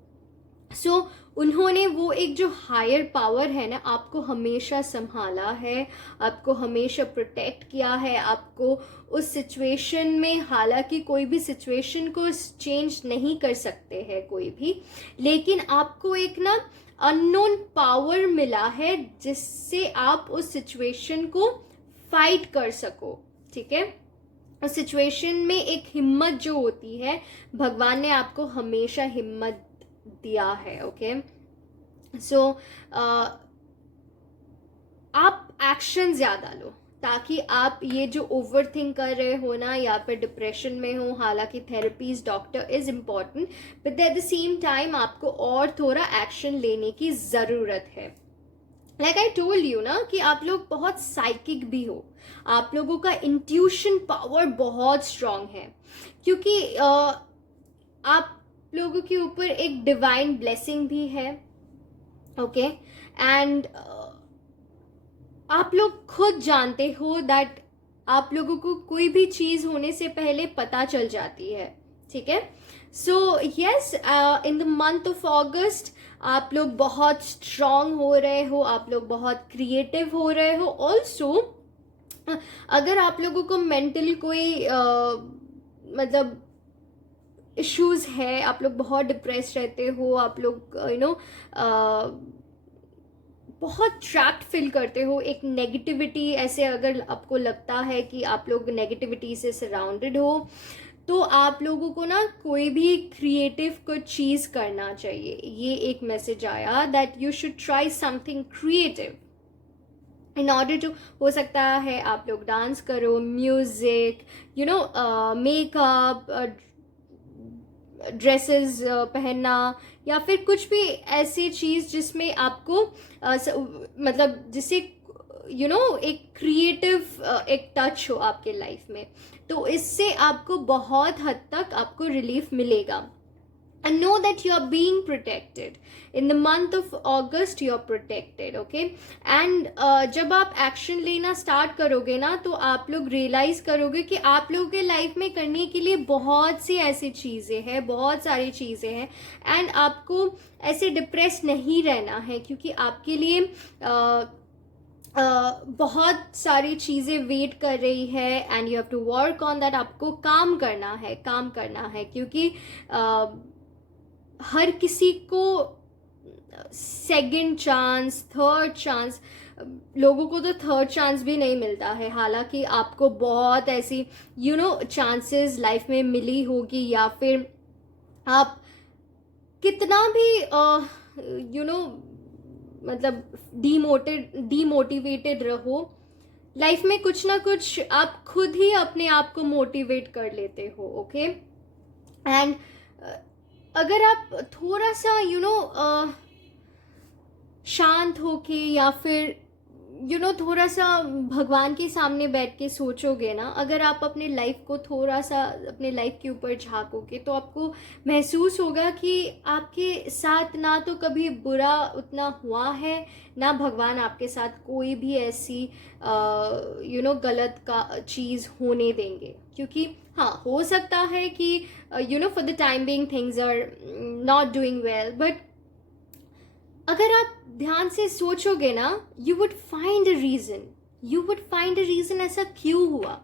सो उन्होंने वो एक जो हायर पावर है ना, आपको हमेशा संभाला है, आपको हमेशा प्रोटेक्ट किया है, आपको उस सिचुएशन में, हालांकि कोई भी सिचुएशन को चेंज नहीं कर सकते हैं कोई भी, लेकिन आपको एक ना अननोन पावर मिला है जिससे आप उस सिचुएशन को फाइट कर सको, ठीक है। उस सिचुएशन में एक हिम्मत जो होती है, भगवान ने आपको हमेशा हिम्मत दिया है, ओके। सो आप एक्शन ज़्यादा लो, ताकि आप ये जो ओवर थिंक कर रहे हो ना, या फिर डिप्रेशन में हो, हालांकि therapies, doctor is important, but at the same time आपको और थोड़ा एक्शन लेने की ज़रूरत है। लाइक आई टोल्ड यू ना कि आप लोग बहुत साइकिक भी हो, आप लोगों का इंट्यूशन पावर बहुत स्ट्रांग है, क्योंकि आप लोगों के ऊपर एक डिवाइन ब्लेसिंग भी है, ओके एंड आप लोग खुद जानते हो दैट आप लोगों को कोई भी चीज़ होने से पहले पता चल जाती है, ठीक है। So yes, in the month of अगस्त आप लोग बहुत स्ट्रांग हो रहे हो, आप लोग बहुत क्रिएटिव हो रहे हो। ऑल्सो अगर आप लोगों को मेंटल कोई मतलब इश्यूज है, आप लोग बहुत डिप्रेस रहते हो, आप लोग बहुत ट्रैप्ड फील करते हो, एक नेगेटिविटी, ऐसे अगर आपको लगता है कि आप लोग नेगेटिविटी से सराउंडेड हो, तो आप लोगों को ना कोई भी क्रिएटिव कुछ चीज़ करना चाहिए। ये एक मैसेज आया that you should try something creative in order to, हो सकता है आप लोग डांस करो, म्यूजिक, मेकअप, ड्रेसेस पहनना, या फिर कुछ भी ऐसी चीज़ जिसमें आपको मतलब जिससे एक क्रिएटिव एक टच हो आपके लाइफ में, तो इससे आपको बहुत हद तक आपको रिलीफ मिलेगा। And know that you are being protected. In the month of August you are protected, okay? And जब आप एक्शन लेना स्टार्ट करोगे ना, तो आप लोग रियलाइज करोगे कि आप लोगों के लाइफ में करने के लिए बहुत सी ऐसी चीज़ें हैं, बहुत सारी चीज़ें हैं, एंड आपको ऐसे डिप्रेस नहीं रहना है, क्योंकि आपके लिए बहुत सारी चीज़ें वेट कर रही है, and you have to work on that. आपको काम करना है, क्योंकि हर किसी को सेकंड चांस, थर्ड चांस, लोगों को तो थर्ड चांस भी नहीं मिलता है, हालांकि आपको बहुत ऐसी चांसेस लाइफ में मिली होगी, या फिर आप कितना भी मतलब डीमोटिवेटेड रहो, लाइफ में कुछ ना कुछ आप खुद ही अपने आप को मोटिवेट कर लेते हो, ओके। एंड अगर आप थोड़ा सा शांत होके, या फिर थोड़ा सा भगवान के सामने बैठ के सोचोगे ना, अगर आप अपने लाइफ को थोड़ा सा अपने लाइफ के ऊपर झांकोगे, तो आपको महसूस होगा कि आपके साथ ना तो कभी बुरा उतना हुआ है, ना भगवान आपके साथ कोई भी ऐसी गलत का चीज़ होने देंगे। क्योंकि हाँ, हो सकता है कि for the time being things are not doing well, but अगर आप ध्यान से सोचोगे ना, you would find a reason ऐसा क्यों हुआ।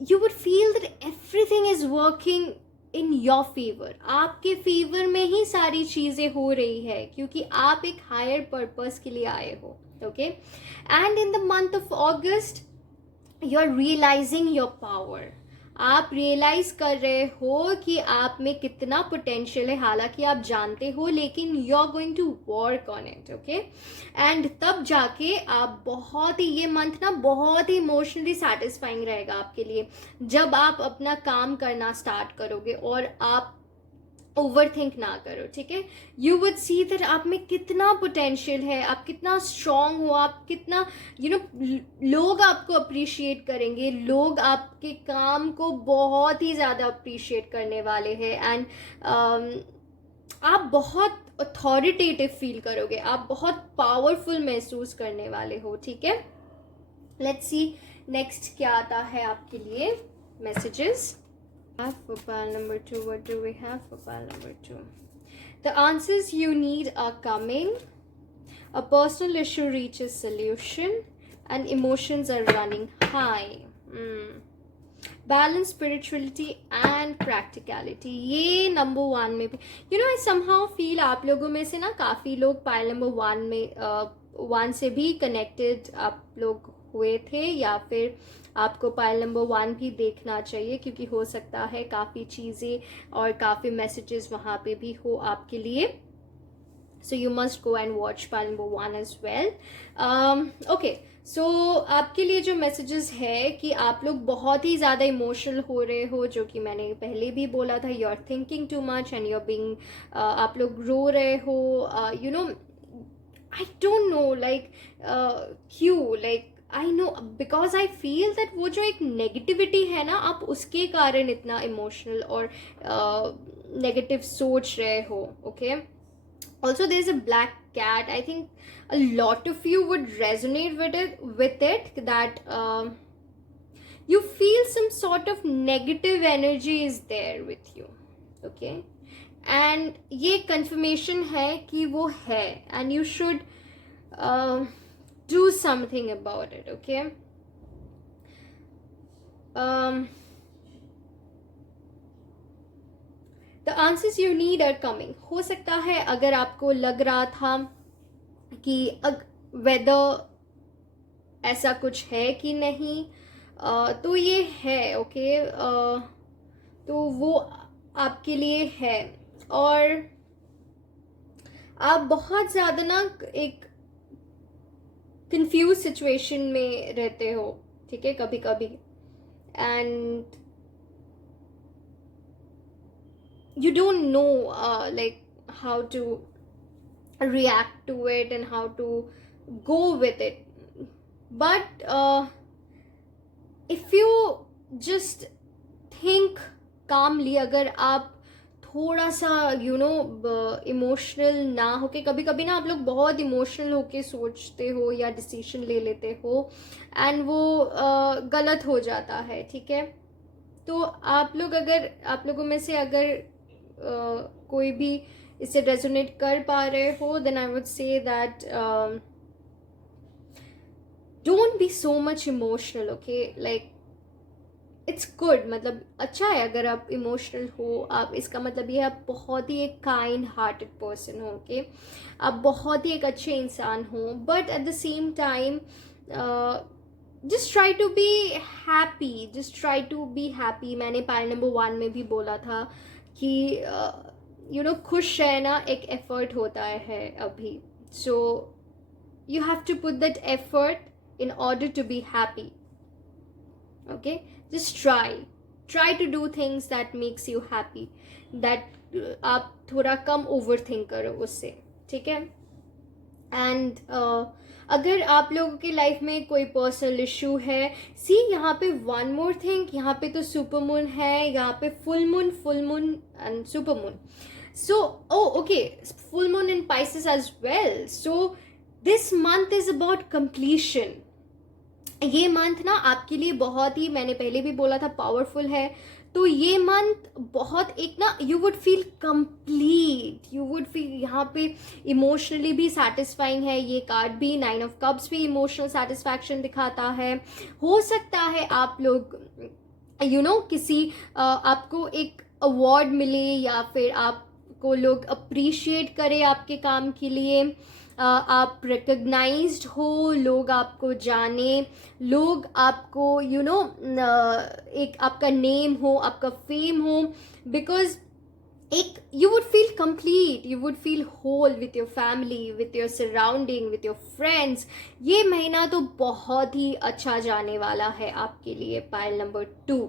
You would feel that everything is working in your favour, आपके फेवर में ही सारी चीज़ें हो रही है, क्योंकि आप एक हायर पर्पस के लिए आए हो, okay. And in the month of August you are realising your power, आप रियलाइज कर रहे हो कि आप में कितना पोटेंशियल है, हालांकि आप जानते हो, लेकिन you are going to work on it, okay. And तब जाके आप बहुत ही, ये मंथ ना बहुत ही इमोशनली सेटिस्फाइंग रहेगा आपके लिए, जब आप अपना काम करना स्टार्ट करोगे और आप ओवर थिंक ना करो, ठीक है। यू वुड सी दैट आप में कितना पोटेंशियल है, आप कितना स्ट्रांग हो, आप कितना लोग आपको अप्रिशिएट करेंगे, लोग आपके काम को बहुत ही ज़्यादा अप्रिशिएट करने वाले हैं, एंड आप बहुत अथॉरिटेटिव फील करोगे, आप बहुत पावरफुल महसूस करने वाले हो, ठीक है। लेट्स सी नेक्स्ट क्या आता है आपके लिए messages. For pile number 2, what do we have for pile number 2? The answers you need are coming. A personal issue reaches solution, and emotions are running high. Balance, spirituality and practicality. ये number 1 में भी I somehow feel आप लोगों में से ना काफ़ी लोग pile number 1 में 1 से भी connected आप लोग हुए थे, या फिर आपको पाइल नंबर 1 भी देखना चाहिए, क्योंकि हो सकता है काफ़ी चीज़ें और काफ़ी मैसेजेस वहाँ पे भी हो आपके लिए। so you must go and watch pile number 1 as well. Okay, सो आपके लिए जो मैसेजेस है कि आप लोग बहुत ही ज़्यादा इमोशनल हो रहे हो, जो कि मैंने पहले भी बोला था, you are thinking too much and you are being, आप लोग रो रहे हो, you know, I don't know like क्यों, like I know because I feel that वो जो एक नेगेटिविटी है ना, आप उसके कारण इतना इमोशनल और नेगेटिव सोच रहे हो. Okay, also there's a black cat. I think a lot of you would resonate with it that you feel some sort of negative energy is there with you. Okay, and ये confirmation है कि वो है and you should do something about it. Okay, The answers you need are coming. हो सकता है अगर आपको लग रहा था कि वेदर ऐसा कुछ है कि नहीं, तो ये है. ओके, तो वो आपके लिए है. और आप बहुत ज़्यादा ना एक कंफ्यूज सिचुएशन में रहते हो, ठीक है, कभी कभी, and you don't know like how to react to it and how to go with it. But if you just think calmly, अगर आप थोड़ा सा यू नो इमोशनल ना होके, कभी कभी ना आप लोग बहुत इमोशनल होके सोचते हो या डिसीजन ले लेते हो एंड वो गलत हो जाता है, ठीक है. तो आप लोग, अगर आप लोगों में से अगर कोई भी इससे रेजोनेट कर पा रहे हो, then I would say that don't be so much emotional. Okay, like it's good, मतलब अच्छा है अगर आप इमोशनल हो. आप, इसका मतलब ये आप बहुत ही एक काइंड हार्टेड पर्सन हो. ओके, आप बहुत ही एक अच्छे इंसान हो, but at the same time just try to be happy, just try to be happy. मैंने पाइल नंबर 1 में भी बोला था कि यू नो खुश रहना एक एफर्ट होता है अभी. So you have to put that effort in order to be happy. Okay, just try to do things that makes you happy, that आप थोड़ा कम ओवर थिंक करो उससे, ठीक है. एंड अगर आप लोगों की लाइफ में कोई पर्सनल इशू है, सी यहाँ पे वन मोर थिंग, यहाँ पे तो सुपर मून है, यहाँ पे full moon and super moon. So okay, full moon in Pisces as well. So this month is about completion. ये मंथ ना आपके लिए बहुत ही, मैंने पहले भी बोला था, पावरफुल है. तो ये मंथ बहुत एक ना, you would feel complete, you would feel, यहाँ पे इमोशनली भी सेटिस्फाइंग है. ये कार्ड भी 9 ऑफ कप्स भी इमोशनल सेटिस्फैक्शन दिखाता है. हो सकता है आप लोग यू नो किसी आपको एक अवार्ड मिले या फिर आपको लोग अप्रिशिएट करें आपके काम के लिए, आप रिकग्नाइज्ड हो, लोग आपको जाने, लोग आपको यू नो एक आपका नेम हो, आपका फेम हो, बिकॉज एक you would feel complete, you would feel whole with your family, with your surrounding, with your friends. ये महीना तो बहुत ही अच्छा जाने वाला है आपके लिए. Pile number 2,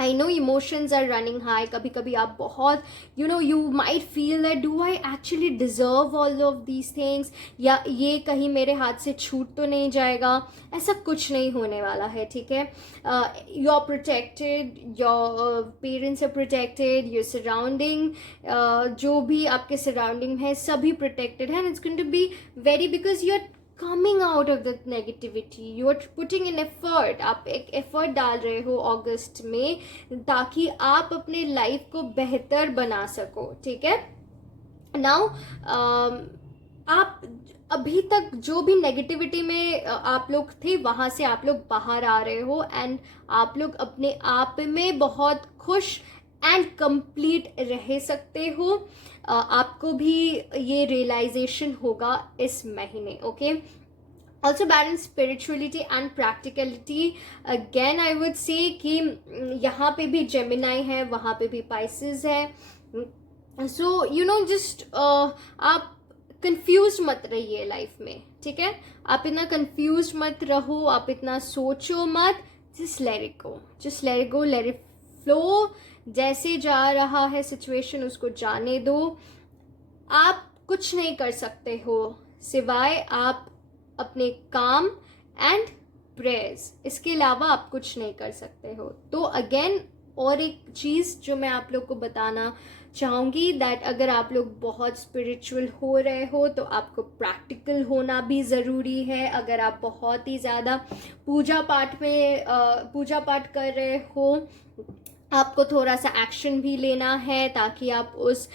I know emotions are running high. कभी कभी आप बहुत you know you might feel that do I actually deserve all of these things, या ये कहीं मेरे हाथ से छूट तो नहीं जाएगा. ऐसा कुछ नहीं होने वाला है, ठीक है. You are protected, your parents are protected, your surrounding, जो भी आपके सराउंडिंग है सभी प्रोटेक्टेड है. And it's going to be very, because you are coming out of that negativity, you are putting in effort. आप एक एफर्ट डाल रहे हो अगस्त में ताकि आप अपने लाइफ को बेहतर बना सको, ठीक है. नाउ आप अभी तक जो भी नेगेटिविटी में आप लोग थे, वहाँ से आप लोग बाहर आ रहे हो एंड आप लोग अपने आप में बहुत खुश एंड कंप्लीट रह सकते हो. आपको भी ये रियलाइजेशन होगा इस महीने. Okay, also balance spirituality and practicality. Again I would से कि यहाँ पे भी जेमिनाई है, वहाँ पे भी पाइसेस है. सो यू नो जस्ट आप कंफ्यूज मत रहिए लाइफ में, ठीक है? आप इतना कंफ्यूज मत रहो, आप इतना सोचो मत, just let it go, just let it go, let it flow. जैसे जा रहा है सिचुएशन उसको जाने दो। आप कुछ नहीं कर सकते हो सिवाय आप अपने काम एंड प्रेयर्स, इसके अलावा आप कुछ नहीं कर सकते हो। तो अगेन और एक चीज़ जो मैं आप लोग को बताना चाहूँगी, दैट अगर आप लोग बहुत स्पिरिचुअल हो रहे हो तो आपको प्रैक्टिकल होना भी ज़रूरी है। अगर आप बहुत ही ज़्यादा पूजा पाठ कर रहे हो, आपको थोड़ा सा एक्शन भी लेना है ताकि आप उस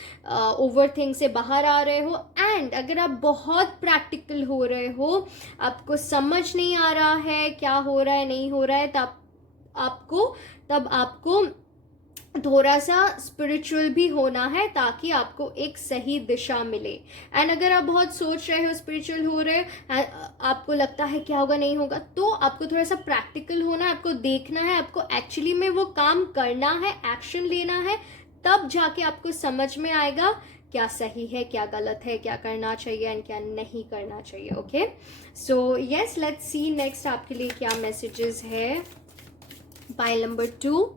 ओवर थिंक से बाहर आ रहे हो। एंड अगर आप बहुत प्रैक्टिकल हो रहे हो, आपको समझ नहीं आ रहा है क्या हो रहा है नहीं हो रहा है, तब आपको थोड़ा सा स्पिरिचुअल भी होना है ताकि आपको एक सही दिशा मिले। एंड अगर आप बहुत सोच रहे हो, स्पिरिचुअल हो रहे हो, आपको लगता है क्या होगा नहीं होगा, तो आपको थोड़ा सा प्रैक्टिकल होना है, आपको देखना है, आपको एक्चुअली में वो काम करना है, एक्शन लेना है, तब जाके आपको समझ में आएगा क्या सही है, क्या गलत है, क्या करना चाहिए एंड क्या नहीं करना चाहिए। Okay, so yes, let's see next आपके लिए क्या मैसेजेस है। Pile number 2,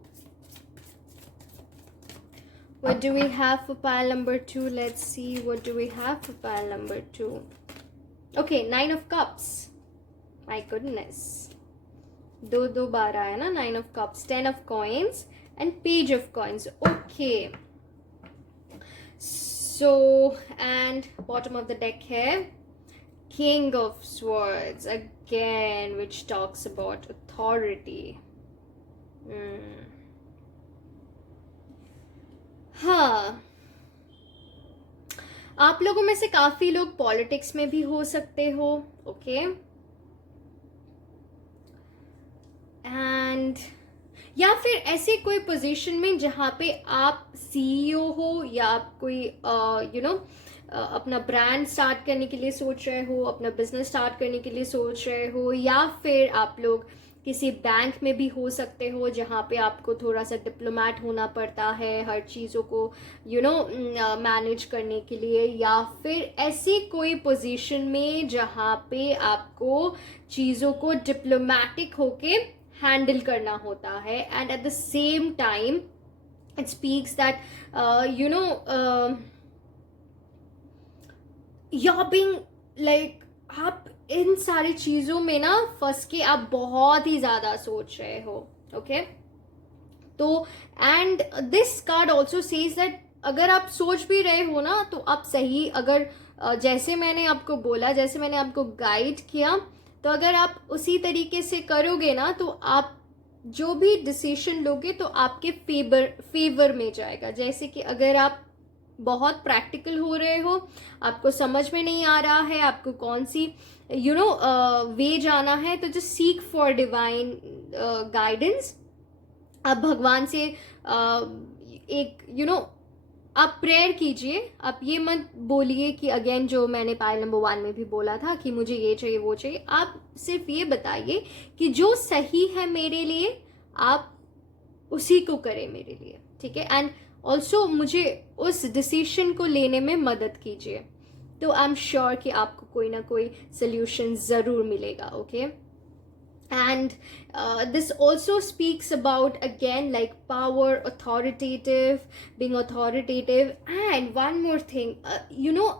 what do we have for pile number 2? Let's see, what do we have for pile number 2? Okay, 9 of cups. My goodness, दो बार आया ना, 9 of cups, 10 of coins and page of coins. Okay, so and bottom of the deck here, king of swords again, which talks about authority. हाँ, आप लोगों में से काफी लोग पॉलिटिक्स में भी हो सकते हो। ओके, एंड या फिर ऐसे कोई पोजीशन में जहाँ पे आप सीईओ हो, या आप कोई अपना ब्रांड स्टार्ट करने के लिए सोच रहे हो, अपना बिजनेस स्टार्ट करने के लिए सोच रहे हो, या फिर आप लोग किसी बैंक में भी हो सकते हो जहाँ पे आपको थोड़ा सा डिप्लोमेट होना पड़ता है हर चीज़ों को मैनेज करने के लिए, या फिर ऐसी कोई पोजीशन में जहाँ पे आपको चीज़ों को डिप्लोमेटिक होके हैंडल करना होता है। And eight the same time it speaks that you're being like, आप इन सारी चीज़ों में ना फंस के आप बहुत ही ज़्यादा सोच रहे हो। ओके, तो and this card also says that अगर आप सोच भी रहे हो ना तो आप सही, अगर जैसे मैंने आपको बोला, जैसे मैंने आपको गाइड किया, तो अगर आप उसी तरीके से करोगे ना तो आप जो भी डिसीजन लोगे तो आपके फेवर में जाएगा। जैसे कि अगर आप बहुत प्रैक्टिकल हो रहे हो, आपको समझ में नहीं आ रहा है आपको कौन सी वे जाना है, तो just seek for divine guidance. आप भगवान से एक आप प्रेयर कीजिए। आप ये मत बोलिए कि अगेन जो मैंने पाइल नंबर 1 में भी बोला था कि मुझे ये चाहिए वो चाहिए। आप सिर्फ ये बताइए कि जो सही है मेरे लिए आप उसी को करें मेरे लिए, ठीक है? एंड ऑल्सो मुझे उस डिसीजन को लेने में मदद कीजिए, तो आई एम श्योर कि आपको कोई ना कोई सोल्यूशन ज़रूर मिलेगा। Okay, and this also speaks about again like power, being authoritative, and one more thing,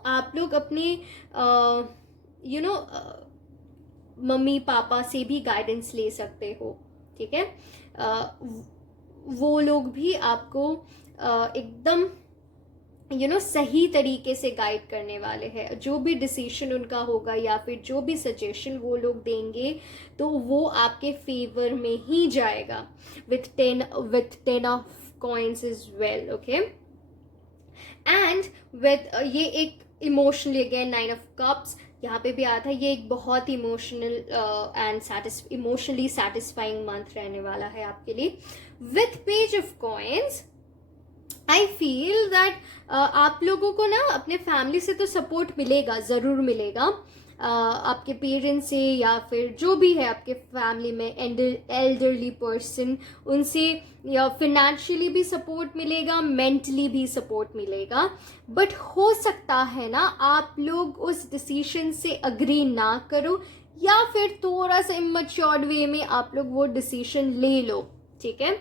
आप लोग अपने मम्मी पापा से भी गाइडेंस ले सकते हो, ठीक है? वो लोग भी आपको एकदम सही तरीके से गाइड करने वाले हैं। जो भी डिसीजन उनका होगा या फिर जो भी सजेशन वो लोग देंगे तो वो आपके फेवर में ही जाएगा। with 10 of coins as well, okay? and with ये एक इमोशनली अगेन 9 of cups यहाँ पे भी आता है। ये एक बहुत emotional and emotionally satisfying month रहने वाला है आपके लिए। With page of coins I feel that आप लोगों को ना अपने फैमिली से तो सपोर्ट मिलेगा, ज़रूर मिलेगा, आपके पेरेंट्स से या फिर जो भी है आपके फैमिली में एल्डरली पर्सन, उनसे या फिनेंशियली भी सपोर्ट मिलेगा, मेंटली भी सपोर्ट मिलेगा. बट हो सकता है ना आप लोग उस डिसीजन से अग्री ना करो, या फिर थोड़ा सा इमैच्योर्ड वे में आप लोग वो डिसीजन ले लो. ठीक है.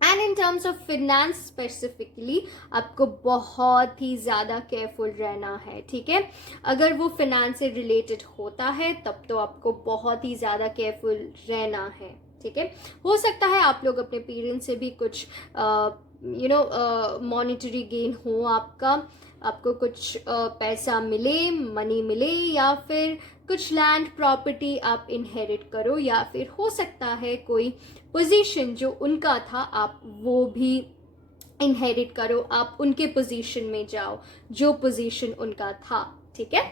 And in terms of finance specifically आपको बहुत ही ज़्यादा केयरफुल रहना है. ठीक है. अगर वो फिनेंस से रिलेटेड होता है तब तो आपको बहुत ही ज़्यादा केयरफुल रहना है. ठीक है. हो सकता है आप लोग अपने पेरेंट्स से भी कुछ मॉनेटरी गेन हो, आपको कुछ पैसा मिले, मनी मिले, या फिर कुछ लैंड प्रॉपर्टी आप इनहेरिट करो, या फिर हो सकता है कोई पोजीशन जो उनका था आप वो भी इनहेरिट करो, आप उनके पोजीशन में जाओ जो पोजीशन उनका था. ठीक है.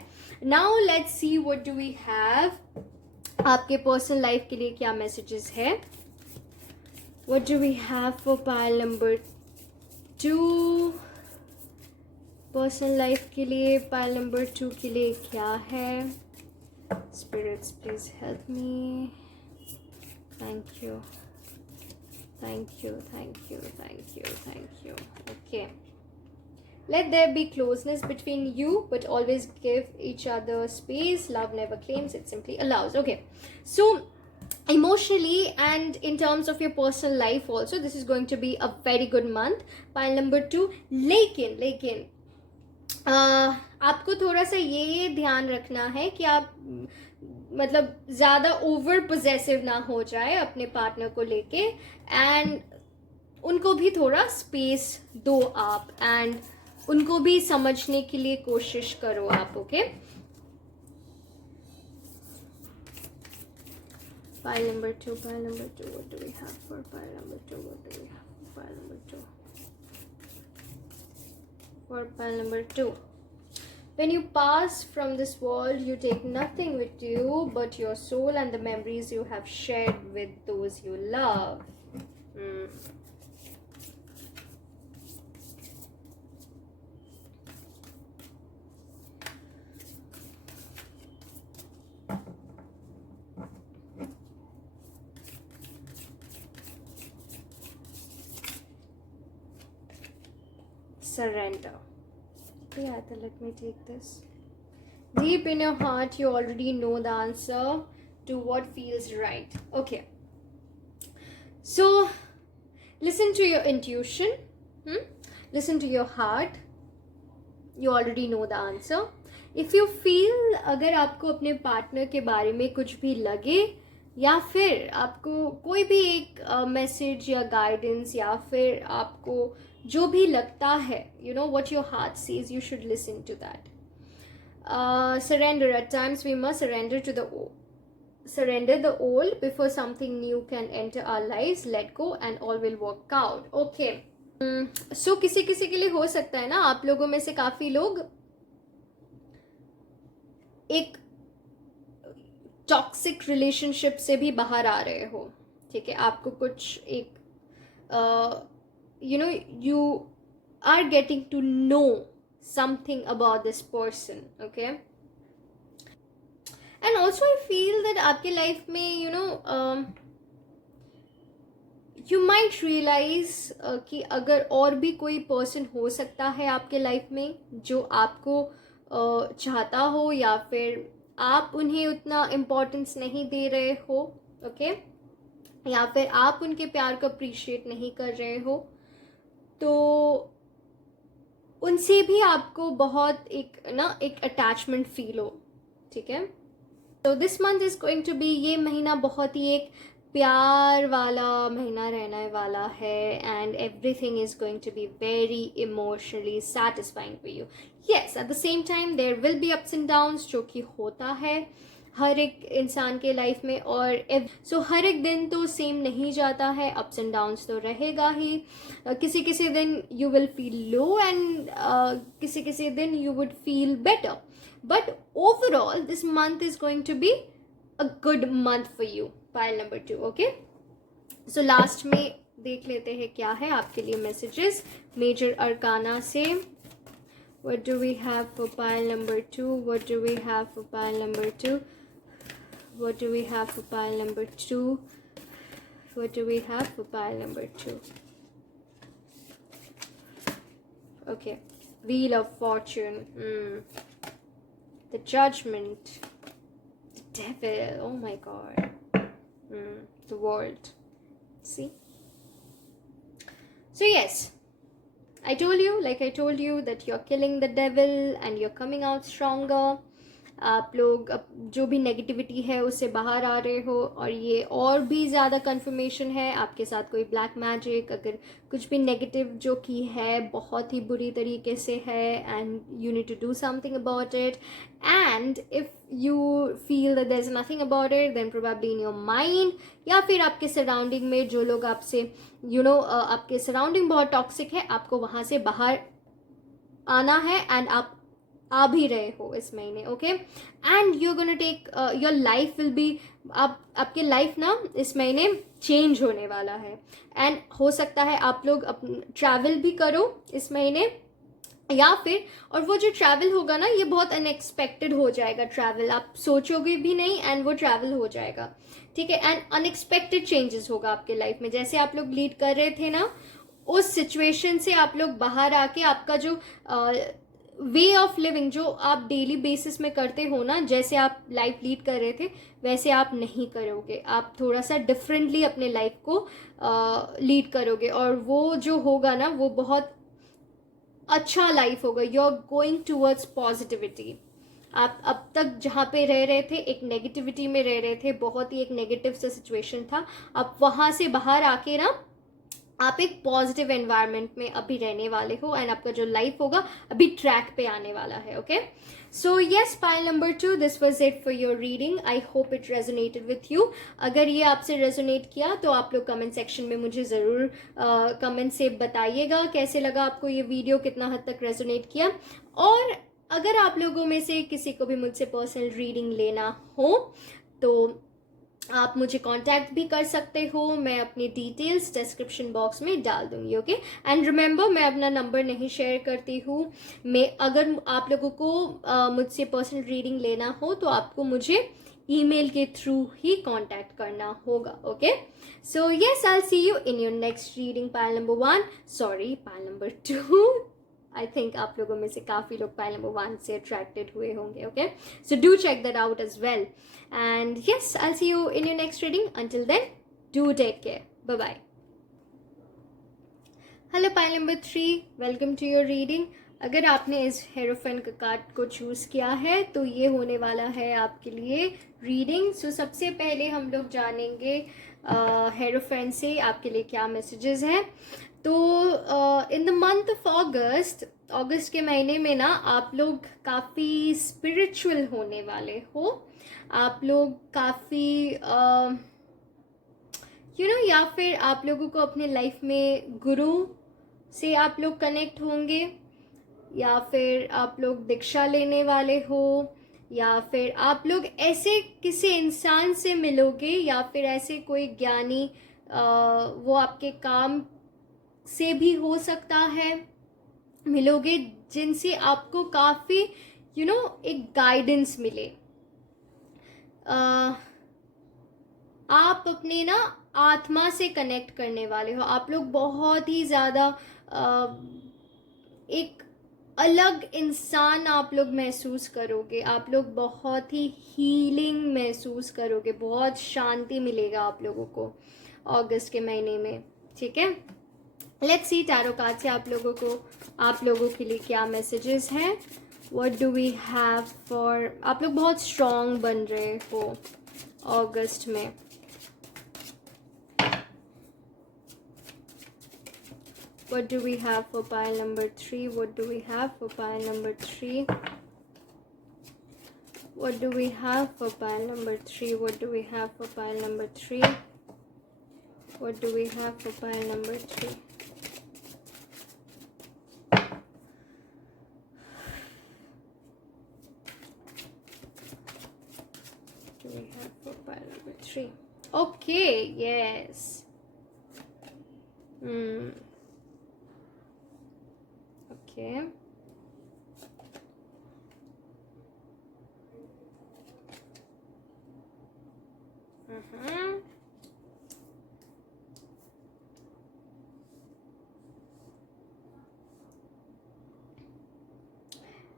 Now let's see what do we have. आपके पर्सनल लाइफ के लिए क्या मैसेजेस है. What do we have for pile number 2. Personal life के लिए पाइल नंबर 2 के लिए क्या है. Spirits please help me. Thank you, thank you, thank you, thank you, thank you. Okay. Let there be closeness between you, but always give each other space. Love never claims, it simply allows. Okay. So, emotionally and in terms of your personal life also, this is going to be a very good month. Pile number 2. लेकिन आपको थोड़ा सा ये ध्यान रखना है कि आप मतलब ज़्यादा ओवर पोजेसिव ना हो जाए अपने पार्टनर को लेके, एंड उनको भी थोड़ा स्पेस दो आप, एंड उनको भी समझने के लिए कोशिश करो आप. Okay. Pile number 2, pile number 2, what do we have for pile number 2, what do we have for pile number 2? For pile number 2. When you pass from this world, you take nothing with you but your soul and the memories you have shared with those you love. Surrender. Yeah, let me take this. Deep in your heart, you already know the answer to what feels right. Okay. So, listen to your intuition. Listen to your heart. You already know the answer. If you feel अगर आपको अपने partner के बारे में कुछ भी लगे, या फिर आपको कोई भी एक मैसेज या गाइडेंस, या फिर आपको जो भी लगता है, you know what your heart says, you should listen to that. Surrender. At times we must surrender the old before something new can enter our lives. Let go and all will work out. Okay. So किसी के लिए हो सकता है ना, आप लोगों में से काफी लोग एक टॉक्सिक रिलेशनशिप से भी बाहर आ रहे हो. ठीक है. आपको कुछ एक you are getting to know something about this person. Okay. And also I feel that आपके लाइफ में you might realize कि अगर और भी कोई पर्सन हो सकता है आपके लाइफ में जो आपको चाहता हो, या फिर आप उन्हें उतना इम्पोर्टेंस नहीं दे रहे हो. ओके. या फिर आप उनके प्यार को अप्रिशिएट नहीं कर रहे हो, तो उनसे भी आपको बहुत एक अटैचमेंट फील हो. ठीक है. तो this month is going to be, ये महीना बहुत ही एक प्यार वाला महीना रहने वाला है, and everything is going to be very emotionally satisfying for you. Yes, at the same time there will be ups and downs, जो कि होता है हर एक इंसान के लाइफ में. और सो हर एक दिन तो सेम नहीं जाता है, अप्स एंड डाउन्स तो रहेगा ही. किसी दिन you will feel low, and किसी दिन you would feel better. But overall this month is going to be a good month for you. Pile number 2. Okay. So last में देख लेते हैं क्या है आपके लिए मैसेजेस मेजर अरकाना से. What do we have for pile number 2? What do we have for pile number 2? What do we have for pile number 2? What do we have for pile number 2? Okay. Wheel of Fortune. The Judgment. The Devil. Oh my god. The World. See? So yes, I told you, like I told you, that you're killing the devil and you're coming out stronger. आप लोग जो भी negativity है उससे बाहर आ रहे हो, और ये और भी ज़्यादा कंफर्मेशन है आपके साथ कोई ब्लैक मैजिक, अगर कुछ भी नेगेटिव जो कि है बहुत ही बुरी तरीके से है, and you need to do something about it. And if you feel that there is nothing about it, then probably in your mind, या फिर आपके सराउंडिंग में जो लोग आपसे आपके सराउंडिंग बहुत टॉक्सिक है, आपको वहाँ से बाहर आना है, एंड आप आ भी रहे हो इस महीने. Okay, and you are gonna take your life will be, आपके लाइफ ना इस महीने चेंज होने वाला है. एंड हो सकता है आप लोग ट्रैवल भी करो इस महीने, या फिर, और वो जो ट्रैवल होगा ना, ये बहुत अनएक्सपेक्टेड हो जाएगा. ट्रैवल आप सोचोगे भी नहीं एंड वो ट्रैवल हो जाएगा. ठीक है, एंड अनएक्सपेक्टेड चेंजेस होगा आपके लाइफ में. जैसे आप लोग लीड कर रहे थे ना, उस सिचुएशन से आप लोग बाहर आके आपका जो वे ऑफ लिविंग जो आप डेली बेसिस में करते हो ना, जैसे आप लाइफ लीड कर रहे थे वैसे आप नहीं करोगे. आप थोड़ा सा डिफरेंटली अपने लाइफ को लीड करोगे, और वो जो होगा ना वो बहुत अच्छा लाइफ होगा. You are going towards positivity. आप अब तक जहाँ पे रह रहे थे, एक नेगेटिविटी में रह रहे थे, बहुत ही एक नेगेटिव सा सिचुएशन था, आप वहाँ से बाहर आके ना आप एक पॉजिटिव एनवायरनमेंट में अभी रहने वाले हो, एंड आपका जो लाइफ होगा अभी ट्रैक पे आने वाला है. Okay, so yes, pile number 2, this was it for your reading. I hope it resonated with you. अगर ये आपसे रेजोनेट किया तो आप लोग कमेंट सेक्शन में मुझे ज़रूर कमेंट से बताइएगा कैसे लगा आपको ये वीडियो, कितना हद तक रेजोनेट किया. और अगर आप लोगों में से किसी को भी मुझसे पर्सनल रीडिंग लेना हो तो आप मुझे कांटेक्ट भी कर सकते हो. मैं अपनी डिटेल्स डिस्क्रिप्शन बॉक्स में डाल दूंगी. ओके, एंड रिमेंबर, मैं अपना नंबर नहीं शेयर करती हूँ. मैं, अगर आप लोगों को मुझसे पर्सनल रीडिंग लेना हो तो आपको मुझे ईमेल के थ्रू ही कांटेक्ट करना होगा. Okay, so yes, I see you in your next reading, pile number 1, sorry pile number 2. I think आप लोगों में से काफ़ी लोग पाइल नंबर 1 से अट्रैक्टेड हुए होंगे. Okay, so do check that out as well. And yes, I'll see you in your next reading. Until then, do take care. Bye bye. Hello, pile number 3. Welcome to your reading. अगर आपने इस hierophant का card को choose किया है तो ये होने वाला है आपके लिए रीडिंग. सो सबसे पहले हम लोग जानेंगे हेरोफेंट से आपके लिए क्या मैसेजेस हैं. तो इन द मंथ ऑफ अगस्त के महीने में ना आप लोग काफ़ी स्पिरिचुअल होने वाले हो. आप लोग काफ़ी या फिर आप लोगों को अपने लाइफ में गुरु से आप लोग कनेक्ट होंगे, या फिर आप लोग दीक्षा लेने वाले हो, या फिर आप लोग ऐसे किसी इंसान से मिलोगे, या फिर ऐसे कोई ज्ञानी वो आपके काम से भी हो सकता है मिलोगे, जिनसे आपको काफ़ी एक गाइडेंस मिले. आप अपने ना आत्मा से कनेक्ट करने वाले हो. आप लोग बहुत ही ज़्यादा एक अलग इंसान आप लोग महसूस करोगे. आप लोग बहुत ही हीलिंग महसूस करोगे. बहुत शांति मिलेगा आप लोगों को अगस्त के महीने में. ठीक है, लेट्स सी टैरो कार्ड से आप लोगों के लिए क्या मैसेजेस हैं. What do we have for, आप लोग बहुत स्ट्रॉन्ग बन रहे हो अगस्त में. What do we have for pile number 3? What do we have for pile number 3? What do we have for pile number 3? What do we have for pile number 3? What do we have for pile number 3? We have for pile number 3. Okay, yes. Okay.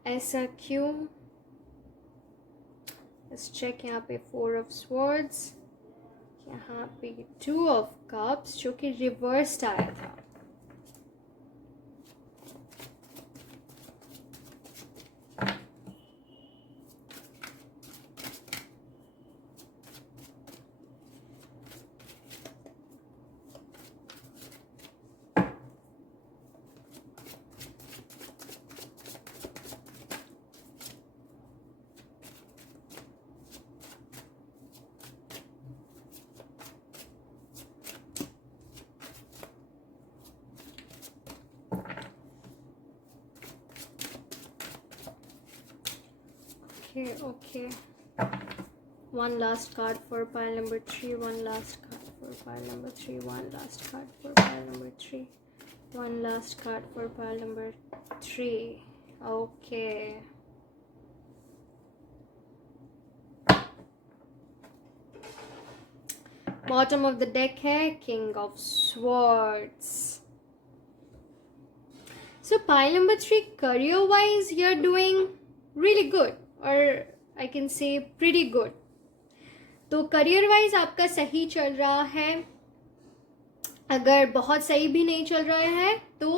ऐसा क्यों? Let's check. यहाँ पे 4 of swords, यहाँ पे 2 of cups जो कि reversed आया था। Okay. One last card for pile number 3. One last card for pile number 3. One last card for pile number 3. One last card for pile number 3. Okay. Bottom of the deck है King of Swords. So pile number 3, career wise you're doing really good, or I can say pretty good. तो career wise आपका सही चल रहा है. अगर बहुत सही भी नहीं चल रहा है तो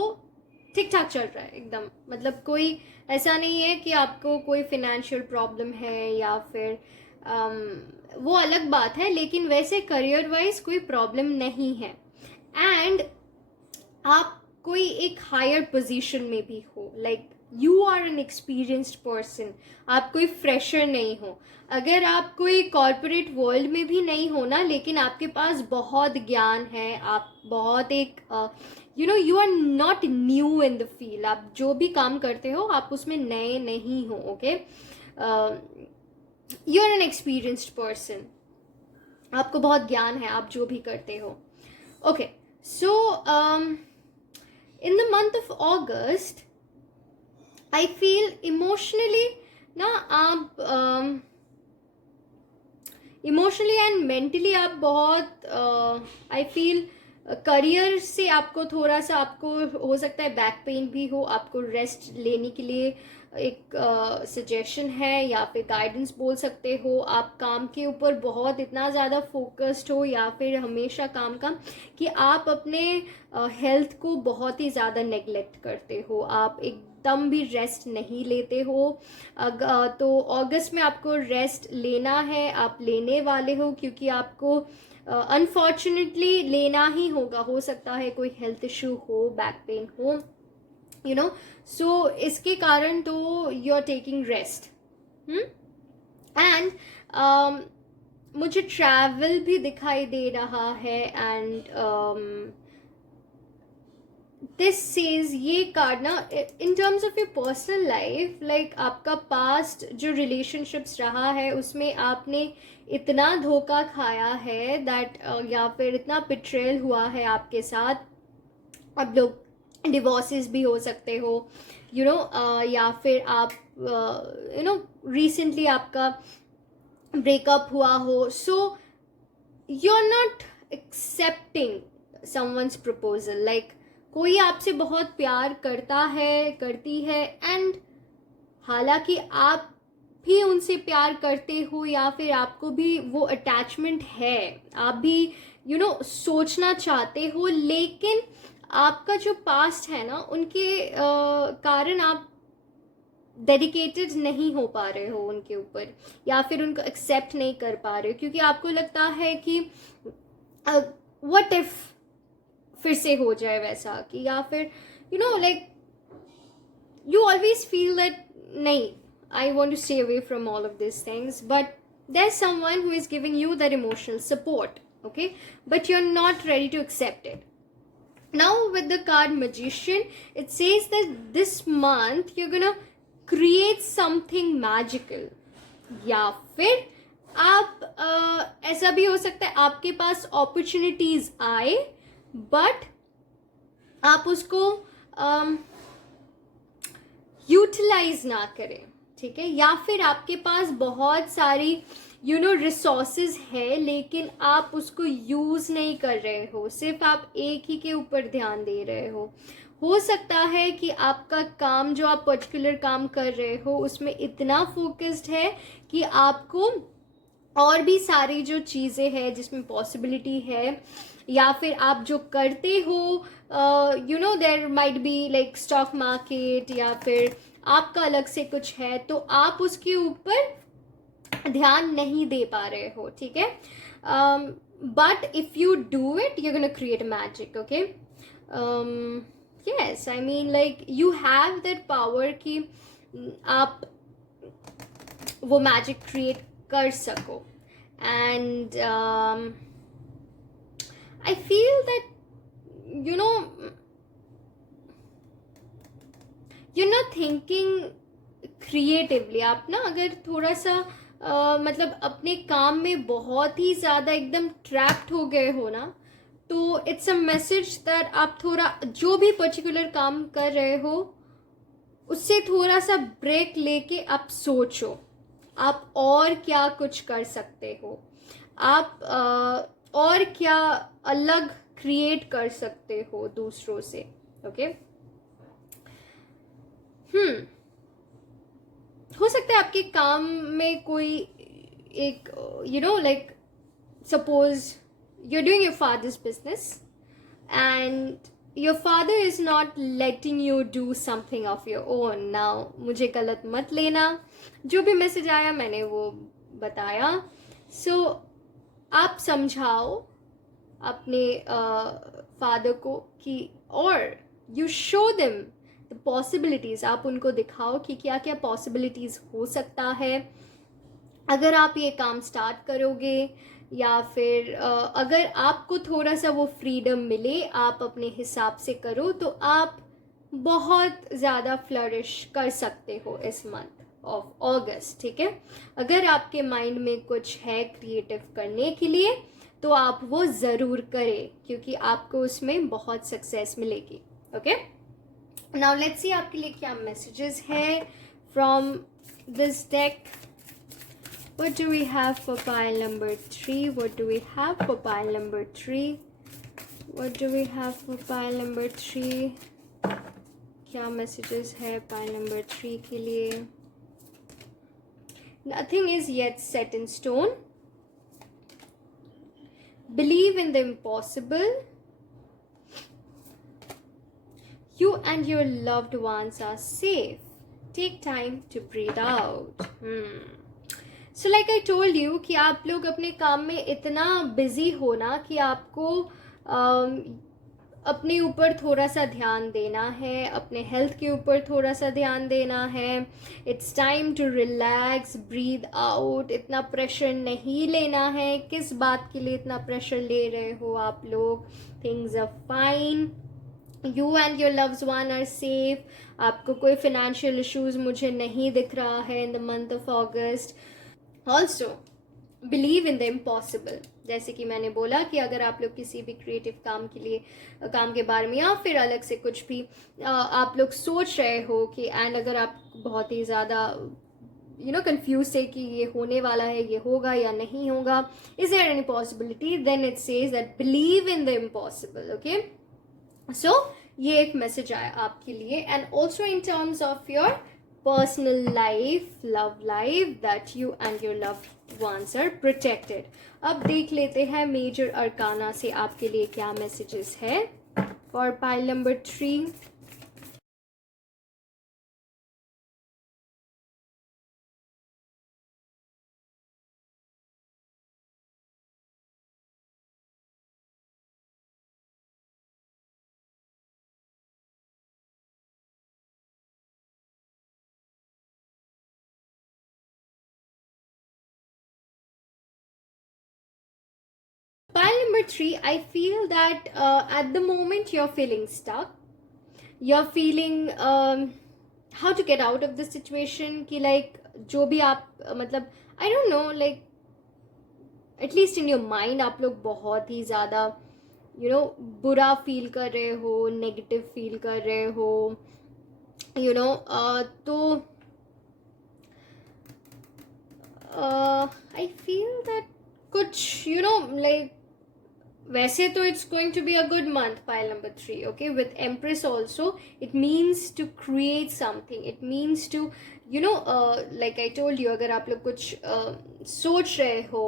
ठीक ठाक चल रहा है एकदम. मतलब कोई ऐसा नहीं है कि आपको कोई फिनेंशियल प्रॉब्लम है या फिर वो अलग बात है, लेकिन वैसे करियर वाइज कोई प्रॉब्लम नहीं है. एंड आप कोई एक हायर पोजीशन में भी हो, like you are an experienced person. आप कोई फ्रेशर नहीं हो. अगर आप कोई कॉर्पोरेट वर्ल्ड में भी नहीं हो ना, लेकिन आपके पास बहुत ज्ञान है, आप बहुत एक you are not new in the field. आप जो भी काम करते हो आप उसमें नए नहीं हो. Okay, you are an experienced person. आपको बहुत ज्ञान है आप जो भी करते हो. Okay, so in the month of August I feel emotionally ना आप इमोशनली एंड मेंटली आप बहुत आई फील करियर से आपको थोड़ा सा, आपको हो सकता है बैक पेन भी हो. आपको रेस्ट लेने के लिए एक सजेशन है या फिर गाइडेंस बोल सकते हो. आप काम के ऊपर बहुत इतना ज़्यादा फोकस्ड हो या फिर हमेशा काम कि आप अपने हेल्थ को बहुत ही ज़्यादा नेग्लेक्ट करते हो. आप एकदम भी रेस्ट नहीं लेते हो. तो अगस्त में आपको रेस्ट लेना है, आप लेने वाले हो, क्योंकि आपको अनफॉर्चुनेटली लेना ही होगा. हो सकता है कोई हेल्थ इशू हो, बैक पेन हो, यू नो. सो इसके कारण तो you are taking rest. And मुझे ट्रैवल भी दिखाई दे रहा है. एंड दिस सेज, ये कार्ड ना in terms of your personal life, like आपका पास्ट जो रिलेशनशिप्स रहा है उसमें आपने इतना धोखा खाया है दैट या फिर इतना बिट्रेयल हुआ है आपके साथ. अब लोग डिवोर्सेस भी हो सकते हो, यू नो, या फिर आप यू नो रिसेंटली आपका ब्रेकअप हुआ हो. So you are not accepting someone's proposal. Like कोई आपसे बहुत प्यार करता है, करती है, एंड हालांकि आप भी उनसे प्यार करते हो या फिर आपको भी वो अटैचमेंट है, आप भी यू नो सोचना चाहते हो, लेकिन आपका जो पास्ट है ना उनके कारण आप डेडिकेटेड नहीं हो पा रहे हो उनके ऊपर, या फिर उनको एक्सेप्ट नहीं कर पा रहे हो, क्योंकि आपको लगता है कि व्हाट इफ फिर से हो जाए वैसा, कि या फिर you know like you always feel that नहीं, I want to stay away from all of these things, but there's someone who is giving you that emotional support, okay, but you're not ready to accept it. Now with the card Magician, it says that this month you're gonna create something magical. या फिर आप ऐसा भी हो सकता है आपके पास opportunities आए but आप उसको यूटिलाइज ना करें, ठीक है. या फिर आपके पास बहुत सारी रिसोर्सेज है, लेकिन आप उसको यूज़ नहीं कर रहे हो, सिर्फ आप एक ही के ऊपर ध्यान दे रहे हो सकता है कि आपका काम, जो आप पर्टिकुलर काम कर रहे हो, उसमें इतना फोकस्ड है कि आपको और भी सारी जो चीज़ें हैं जिसमें पॉसिबिलिटी है, या फिर आप जो करते हो, there might be like stock market, या फिर आपका अलग से कुछ है, तो आप उसके ऊपर ध्यान नहीं दे पा रहे हो, ठीक है. But if you do it, you gonna create magic. Okay, yes, I mean like you have that power कि आप वो मैजिक क्रिएट कर सको. And I feel that you know you not thinking creatively. आप ना अगर थोड़ा सा मतलब अपने काम में बहुत ही ज़्यादा एकदम ट्रैप्ड हो गए हो ना, तो इट्स अ मैसेज दैट आप थोड़ा जो भी पर्टिकुलर काम कर रहे हो उससे थोड़ा सा ब्रेक लेके आप सोचो आप और क्या कुछ कर सकते हो, आप और क्या अलग क्रिएट कर सकते हो दूसरों से. ओके, हो सकता है आपके काम में कोई एक like suppose you're doing your father's business and your father is not letting you do something of your own. Now मुझे गलत मत लेना, जो भी मैसेज आया मैंने वो बताया. सो आप समझाओ अपने फादर को कि, और you show them the possibilities. आप उनको दिखाओ कि क्या क्या पॉसिबिलिटीज़ हो सकता है अगर आप ये काम स्टार्ट करोगे, या फिर अगर आपको थोड़ा सा वो फ्रीडम मिले, आप अपने हिसाब से करो, तो आप बहुत ज़्यादा फ्लरिश कर सकते हो इस मंथ ऑफ अगस्त. ठीक है, अगर आपके माइंड में कुछ है क्रिएटिव करने के लिए तो आप वो ज़रूर करें, क्योंकि आपको उसमें बहुत सक्सेस मिलेगी. ओके, नाउ लेट्स सी आपके लिए क्या मैसेजेस है from this deck. What do we have for pile number 3? What do we have for pile number 3? What do we have for pile number 3? क्या messages है pile number 3 के लिए? Nothing is yet set in stone. Believe in the impossible. You and your loved ones are safe. Take time to breathe out. So like I told you कि आप लोग अपने काम में इतना बिजी हो ना कि आपको अपने ऊपर थोड़ा सा ध्यान देना है, अपने हेल्थ के ऊपर थोड़ा सा ध्यान देना है. It's time to relax, breathe out. इतना प्रेशर नहीं लेना है. किस बात के लिए इतना प्रेशर ले रहे हो आप लोग? Things are fine. You and your loved one are safe. आपको कोई फिनेंशियल इश्यूज मुझे नहीं दिख रहा है in the month of August. Also believe in the impossible. जैसे कि मैंने बोला कि अगर आप लोग किसी भी क्रिएटिव काम के बारे में, या फिर अलग से कुछ भी आप लोग सोच रहे हो कि, एंड अगर आप बहुत ही ज़्यादा कंफ्यूज है कि ये होने वाला है, ये होगा या नहीं होगा, is there any possibility, then it says that believe in the impossible. Okay, so ये एक मैसेज आया आपके लिए. And also in terms of your personal life, love life, that you and your loved ones are protected. अब देख लेते हैं major arcana से आपके लिए क्या मैसेजेस है for pile number 3. Pile number 3, I feel that at the moment you're feeling stuck. You're feeling how to get out of the situation. कि like जो भी आप मतलब I don't know, like at least in your mind आप लोग बहुत ही ज़्यादा बुरा फील कर रहे हो, नेगेटिव फील कर रहे हो, तो I आई फील दैट कुछ लाइक वैसे तो it's going to be a good month pile number 3. Okay, with empress also it means to create something, it means to like I told you, अगर आप लोग कुछ सोच रहे हो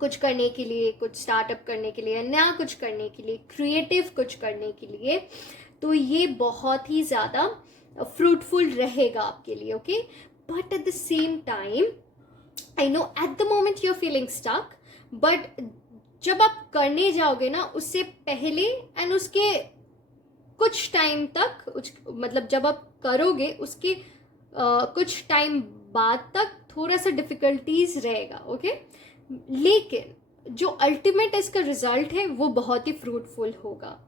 कुछ करने के लिए, कुछ स्टार्टअप करने के लिए, नया कुछ करने के लिए, क्रिएटिव कुछ करने के लिए, तो ये बहुत ही ज़्यादा फ्रूटफुल रहेगा आपके लिए. Okay, but at the same time I know at the moment you are feeling stuck, but जब आप करने जाओगे ना उससे पहले एंड उसके कुछ टाइम तक, मतलब जब आप करोगे उसके कुछ टाइम बाद तक थोड़ा सा डिफिकल्टीज रहेगा. ओके, लेकिन जो अल्टीमेट इसका रिजल्ट है वो बहुत ही फ्रूटफुल होगा.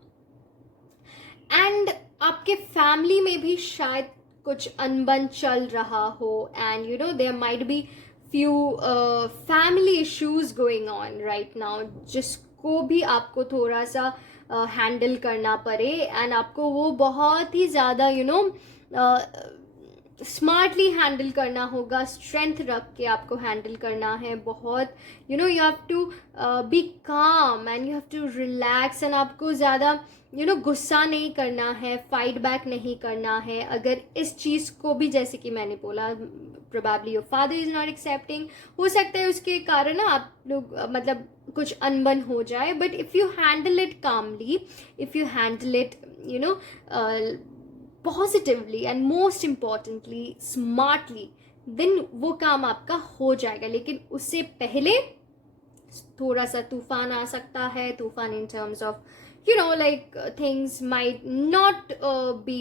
एंड आपके फैमिली में भी शायद कुछ अनबन चल रहा हो, and there might be few family issues going on right now, जिसको भी आपको थोड़ा सा हैंडल करना पड़े, एंड आपको वो बहुत ही ज़्यादा स्मार्टली हैंडल करना होगा, स्ट्रेंथ रख के आपको हैंडल करना है. बहुत you have to be calm and you have to relax, and आपको ज़्यादा गुस्सा नहीं करना है, फाइट बैक नहीं करना है. अगर इस चीज़ को भी, जैसे कि मैंने बोला, probably your father is not accepting, हो सकता है उसके कारण ना आप लोग मतलब कुछ अनबन हो जाए, but if you handle it calmly, if you handle it positively and most importantly smartly, then वो काम आपका हो जाएगा. लेकिन उससे पहले थोड़ा सा तूफान आ सकता है. तूफान इन terms of like things might not be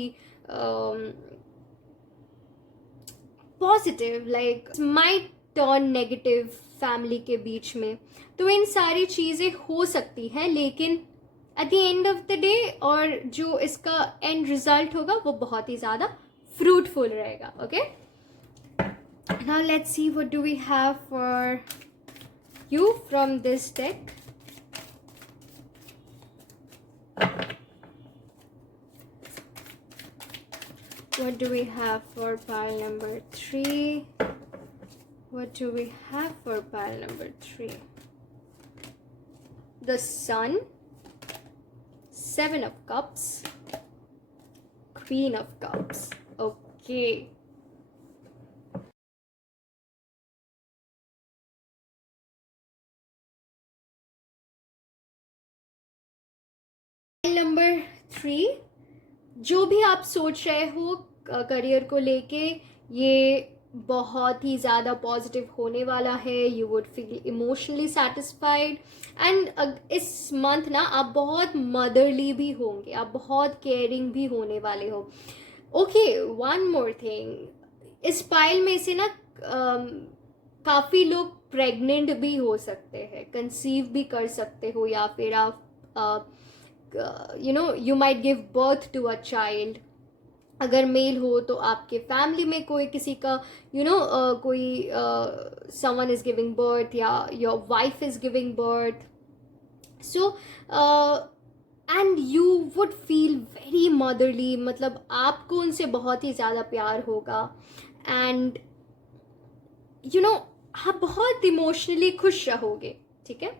positive, like might turn negative family के बीच में. तो इन सारी चीज़ें हो सकती हैं, लेकिन at the end of the day और जो इसका end result होगा वो बहुत ही ज़्यादा fruitful रहेगा. Okay, now let's see what do we have for you from this deck. What do we have for pile number 3? What do we have for pile number 3? The Sun, 7 of Cups, Queen of Cups. Okay. Pile number 3, जो भी आप सोच रहे हो career को लेके, ये बहुत ही ज़्यादा पॉजिटिव होने वाला है. You would feel emotionally satisfied, and इस मंथ ना आप बहुत मदरली भी होंगे, आप बहुत केयरिंग भी होने वाले हो. ओके, वन मोर थिंग, इस पाइल में से ना काफ़ी लोग प्रेग्नेंट भी हो सकते हैं, कंसीव भी कर सकते हो, या फिर आप you might give birth to a child. अगर मेल हो तो आपके फैमिली में कोई किसी का कोई someone is giving birth, या your wife is giving birth. So and you would feel very motherly, मतलब आपको उनसे बहुत ही ज़्यादा प्यार होगा, and आप बहुत इमोशनली खुश रहोगे. ठीक है.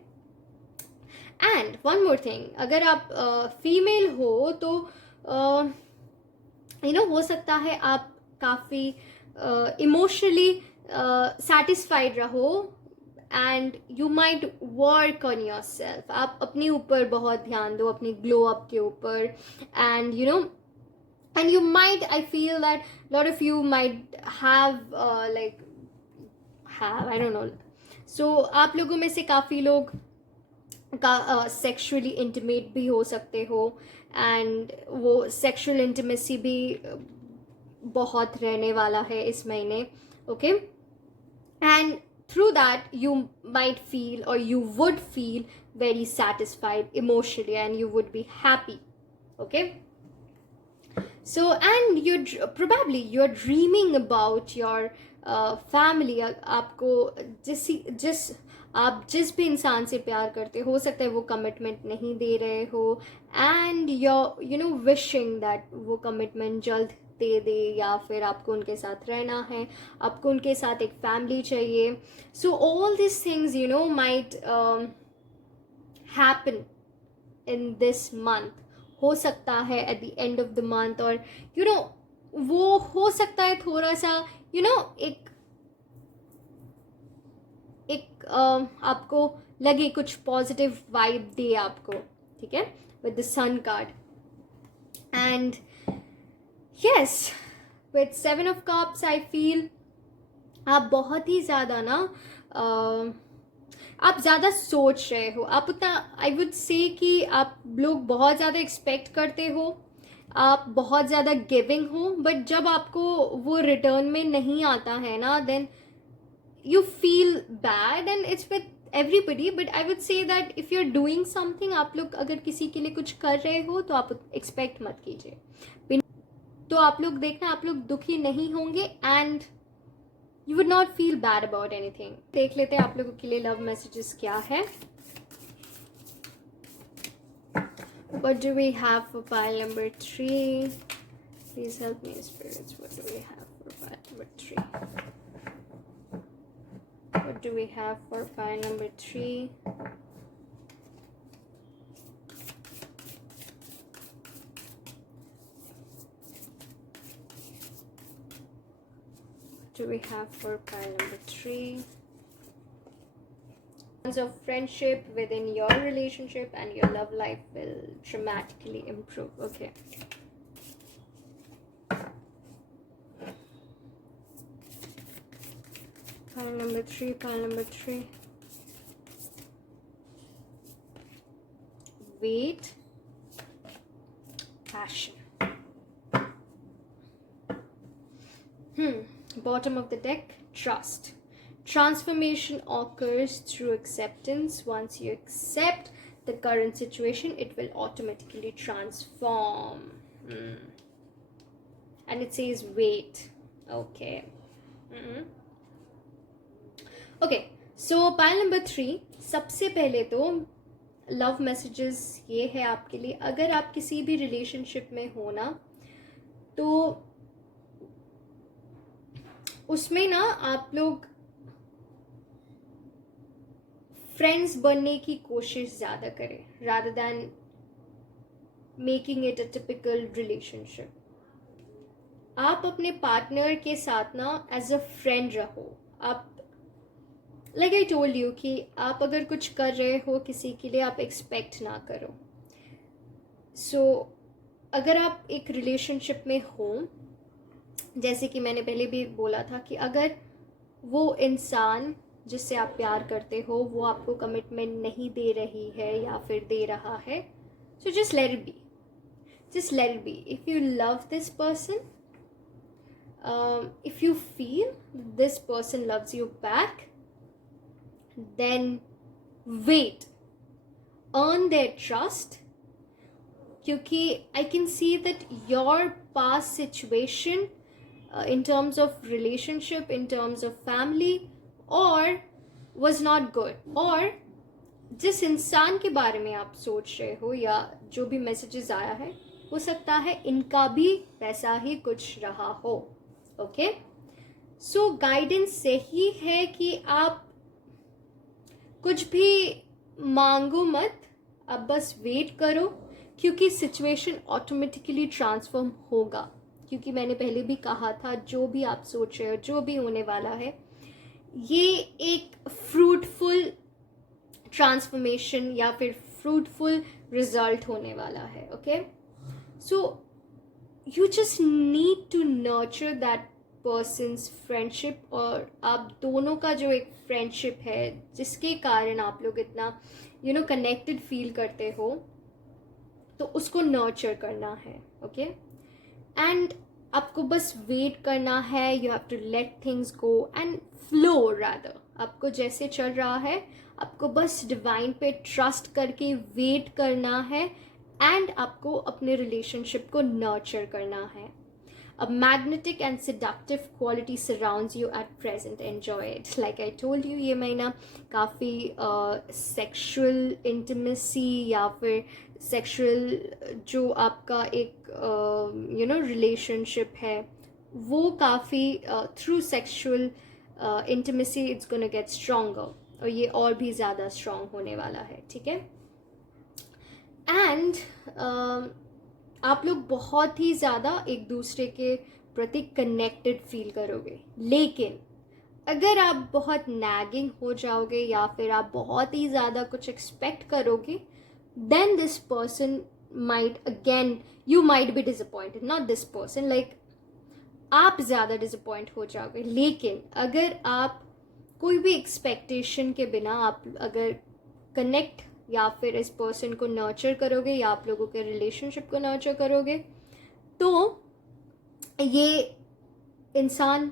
एंड वन मोर थिंग, अगर आप फीमेल हो तो हो सकता है आप काफ़ी इमोशनली सेटिस्फाइड रहो, and you might work on your self. आप अपने ऊपर बहुत ध्यान दो, अपनी ग्लो अप के ऊपर, and and you might, I feel that a lot of you might have I don't know. So आप लोगों में से काफ़ी लोग का सेक्सुअली इंटीमेट भी हो सकते हो, एंड वो सेक्सुअल इंटीमेसी भी बहुत रहने वाला है इस महीने. Okay, and through that you might feel, और you would feel very satisfied emotionally, and you would be happy. Okay, so and you probably you are dreaming about your family. आपको आप जिस भी इंसान से प्यार करते हो सकता है वो कमिटमेंट नहीं दे रहे हो, एंड योर विशिंग दैट वो कमिटमेंट जल्द दे दे, या फिर आपको उनके साथ रहना है, आपको उनके साथ एक फैमिली चाहिए. So all this things you know might happen in this month. हो सकता है at the end of the month, और यू नो वो हो सकता है थोड़ा सा यू नो एक आपको लगे, कुछ पॉजिटिव वाइब दे आपको, ठीक है, with the sun card. And yes, with 7 of cups I feel आप बहुत ही ज़्यादा ना आप ज़्यादा सोच रहे हो. आप उतना, आई वुड से कि आप लोग बहुत ज़्यादा एक्सपेक्ट करते हो, आप बहुत ज़्यादा गिविंग हो, बट जब आपको वो रिटर्न में नहीं आता है ना, then you feel bad, and it's with everybody, but I would say that if you're doing something, आप लोग अगर किसी के लिए कुछ कर रहे हो तो आप एक्सपेक्ट मत कीजिए. तो आप लोग देखना, आप लोग दुखी नहीं होंगे, and you would not feel bad about anything. देख लेते हैं आप लोगों के लिए लव मैसेजेस क्या है. What do we have for pile number 3? Please help me, spirits. What do we have for pile number 3? What do we have for pile number 3? What do we have for pile number 3? Of friendship within your relationship, and your love life will dramatically improve. Okay. Pile number 3, pile number 3. Wait. Passion. Bottom of the deck, trust. Transformation occurs through acceptance. Once you accept the current situation, it will automatically transform. And it says wait. Okay. Okay, so pile number 3. सबसे पहले तो love messages ये है आपके लिए, अगर आप किसी भी रिलेशनशिप में हो ना, तो उसमें ना आप लोग फ्रेंड्स बनने की कोशिश ज़्यादा करें, rather than making it a typical relationship. आप अपने पार्टनर के साथ ना एज अ फ्रेंड रहो. आप लाइक आई टोल्ड यू कि आप अगर कुछ कर रहे हो किसी के लिए, आप एक्सपेक्ट ना करो. सो अगर आप एक रिलेशनशिप में हो, जैसे कि मैंने पहले भी बोला था कि अगर वो इंसान जिससे आप प्यार करते हो वो आपको कमिटमेंट नहीं दे रही है या फिर दे रहा है, so just let it be. Just let it be. If you love this person, if you feel this person loves you back, then wait. Earn their trust. Kyunki I can see that your past situation in terms of relationship, in terms of family, or was not good, or जिस इंसान के बारे में आप सोच रहे हो या जो भी मैसेजेस आया है, हो सकता है इनका भी वैसा ही कुछ रहा हो. ओके, सो गाइडेंस सही है कि आप कुछ भी मांगो मत, आप बस वेट करो, क्योंकि सिचुएशन ऑटोमेटिकली ट्रांसफॉर्म होगा. क्योंकि मैंने पहले भी कहा था, जो भी आप सोच रहे हो, जो भी होने वाला है, ये एक फ्रूटफुल ट्रांसफॉर्मेशन या फिर फ्रूटफुल रिजल्ट होने वाला है. Okay, so you just need to nurture that person's friendship, और आप दोनों का जो एक फ्रेंडशिप है जिसके कारण आप लोग इतना कनेक्टेड फील करते हो, तो उसको नर्चर करना है. ओके, एंड आपको बस वेट करना है. You have to let things go and flow. Rather आपको जैसे चल रहा है, आपको बस डिवाइन पे ट्रस्ट करके वेट करना है, एंड आपको अपने रिलेशनशिप को नर्चर करना है. a magnetic and seductive quality surrounds you at present. Enjoy it. Like I told you, ये महीना काफ़ी sexual intimacy या फिर sexual जो आपका एक relationship है वो काफ़ी through sexual intimacy it's gonna get stronger, और ये और भी ज़्यादा स्ट्रॉन्ग होने वाला है, ठीक है. एंड आप लोग बहुत ही ज़्यादा एक दूसरे के प्रति कनेक्टेड फील करोगे. लेकिन अगर आप बहुत नैगिंग हो जाओगे या फिर आप बहुत ही ज़्यादा कुछ एक्सपेक्ट करोगे, then this person might again, you might be disappointed, not this person, like आप ज़्यादा डिसअपॉइंट हो जाओगे. लेकिन अगर आप कोई भी एक्सपेक्टेशन के बिना आप अगर कनेक्ट या फिर इस पर्सन को नर्चर करोगे या आप लोगों के रिलेशनशिप को नर्चर करोगे, तो ये इंसान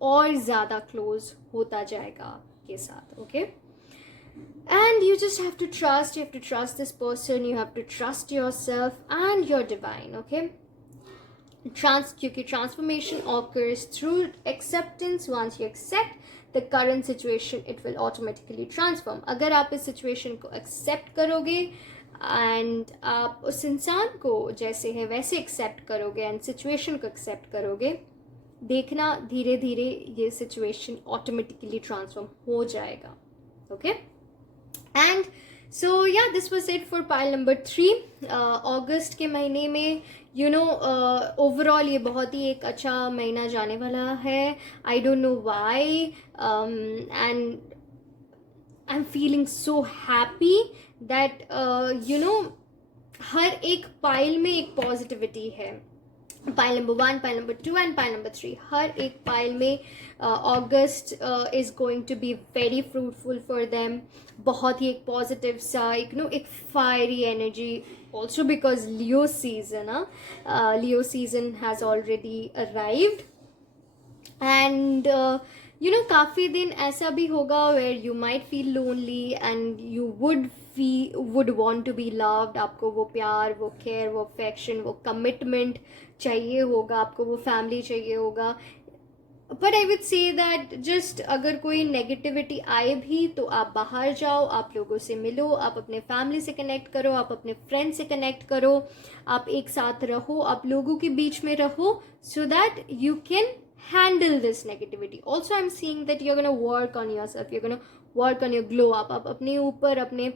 और ज़्यादा क्लोज होता जाएगा आपके साथ. Okay, and you just have to trust this person, you have to trust yourself and your divine. Okay, क्योंकि transformation occurs through acceptance. Once you accept the current situation, it will automatically transform. अगर आप इस situation को accept करोगे and आप उस इंसान को जैसे है वैसे एक्सेप्ट करोगे एंड सिचुएशन को एक्सेप्ट करोगे, देखना धीरे धीरे ये सिचुएशन ऑटोमेटिकली ट्रांसफॉर्म हो जाएगा. ओके, एंड सो या this was it for pile number 3. अगस्त के महीने में ओवरऑल ये बहुत ही एक अच्छा महीना जाने वाला है. I don't know why, and I am feeling so happy that हर एक पाइल में एक पॉजिटिविटी है. Pile number 1, pile number 2 and pile number 3, हर एक पाइल में August is going to be very fruitful for them. बहुत ही एक पॉजिटिव सा एक fiery energy, also because Leo season has already arrived, and काफ़ी दिन ऐसा भी होगा where you might feel lonely and you would want to be loved. आपको वो प्यार, वो केयर, वो अफेक्शन, वो कमिटमेंट चाहिए होगा, आपको वो फैमिली चाहिए होगा. But I would say that just अगर कोई नेगेटिविटी आए भी तो आप बाहर जाओ, आप लोगों से मिलो, आप अपने फैमिली से कनेक्ट करो, आप अपने फ्रेंड से कनेक्ट करो, आप एक साथ रहो, आप लोगों के बीच में रहो, so that you can handle this negativity. Also I'm seeing that you're going to work on yourself, you're going to work on your glow up. आप अपने ऊपर, अपने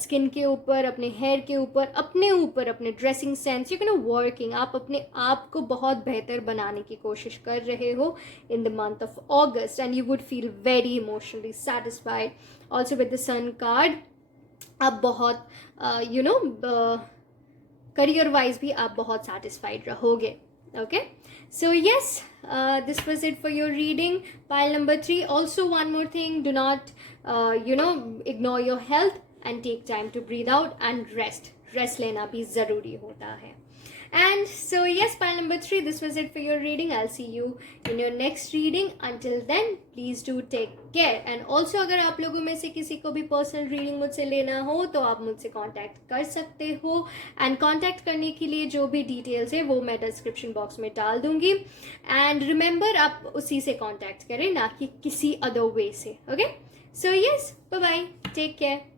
स्किन के ऊपर, अपने हेयर के ऊपर, अपने dressing sense, you're going to working. आप अपने आप को बहुत बेहतर बनाने की कोशिश कर रहे हो in the month of August, and you would feel very emotionally satisfied. Also with the sun card, आप बहुत करियर वाइज भी आप बहुत satisfied रहोगे. Okay, so yes, this was it for your reading, pile number 3. Also one more thing, do not ignore your health and take time to breathe out and rest लेना भी ज़रूरी होता है. And so yes, pile number 3, this was it for your reading. I'll see you in your next reading. Until then, please do take care. And also अगर आप लोगों में से किसी को भी पर्सनल रीडिंग मुझसे लेना हो तो आप मुझसे कांटेक्ट कर सकते हो. एंड कांटेक्ट करने के लिए जो भी डिटेल्स है वो मैं डिस्क्रिप्शन बॉक्स में डाल दूंगी. एंड रिमेंबर, आप उसी से कांटेक्ट करें, ना कि किसी अदर वे से. Okay, so yes, bye bye, take care.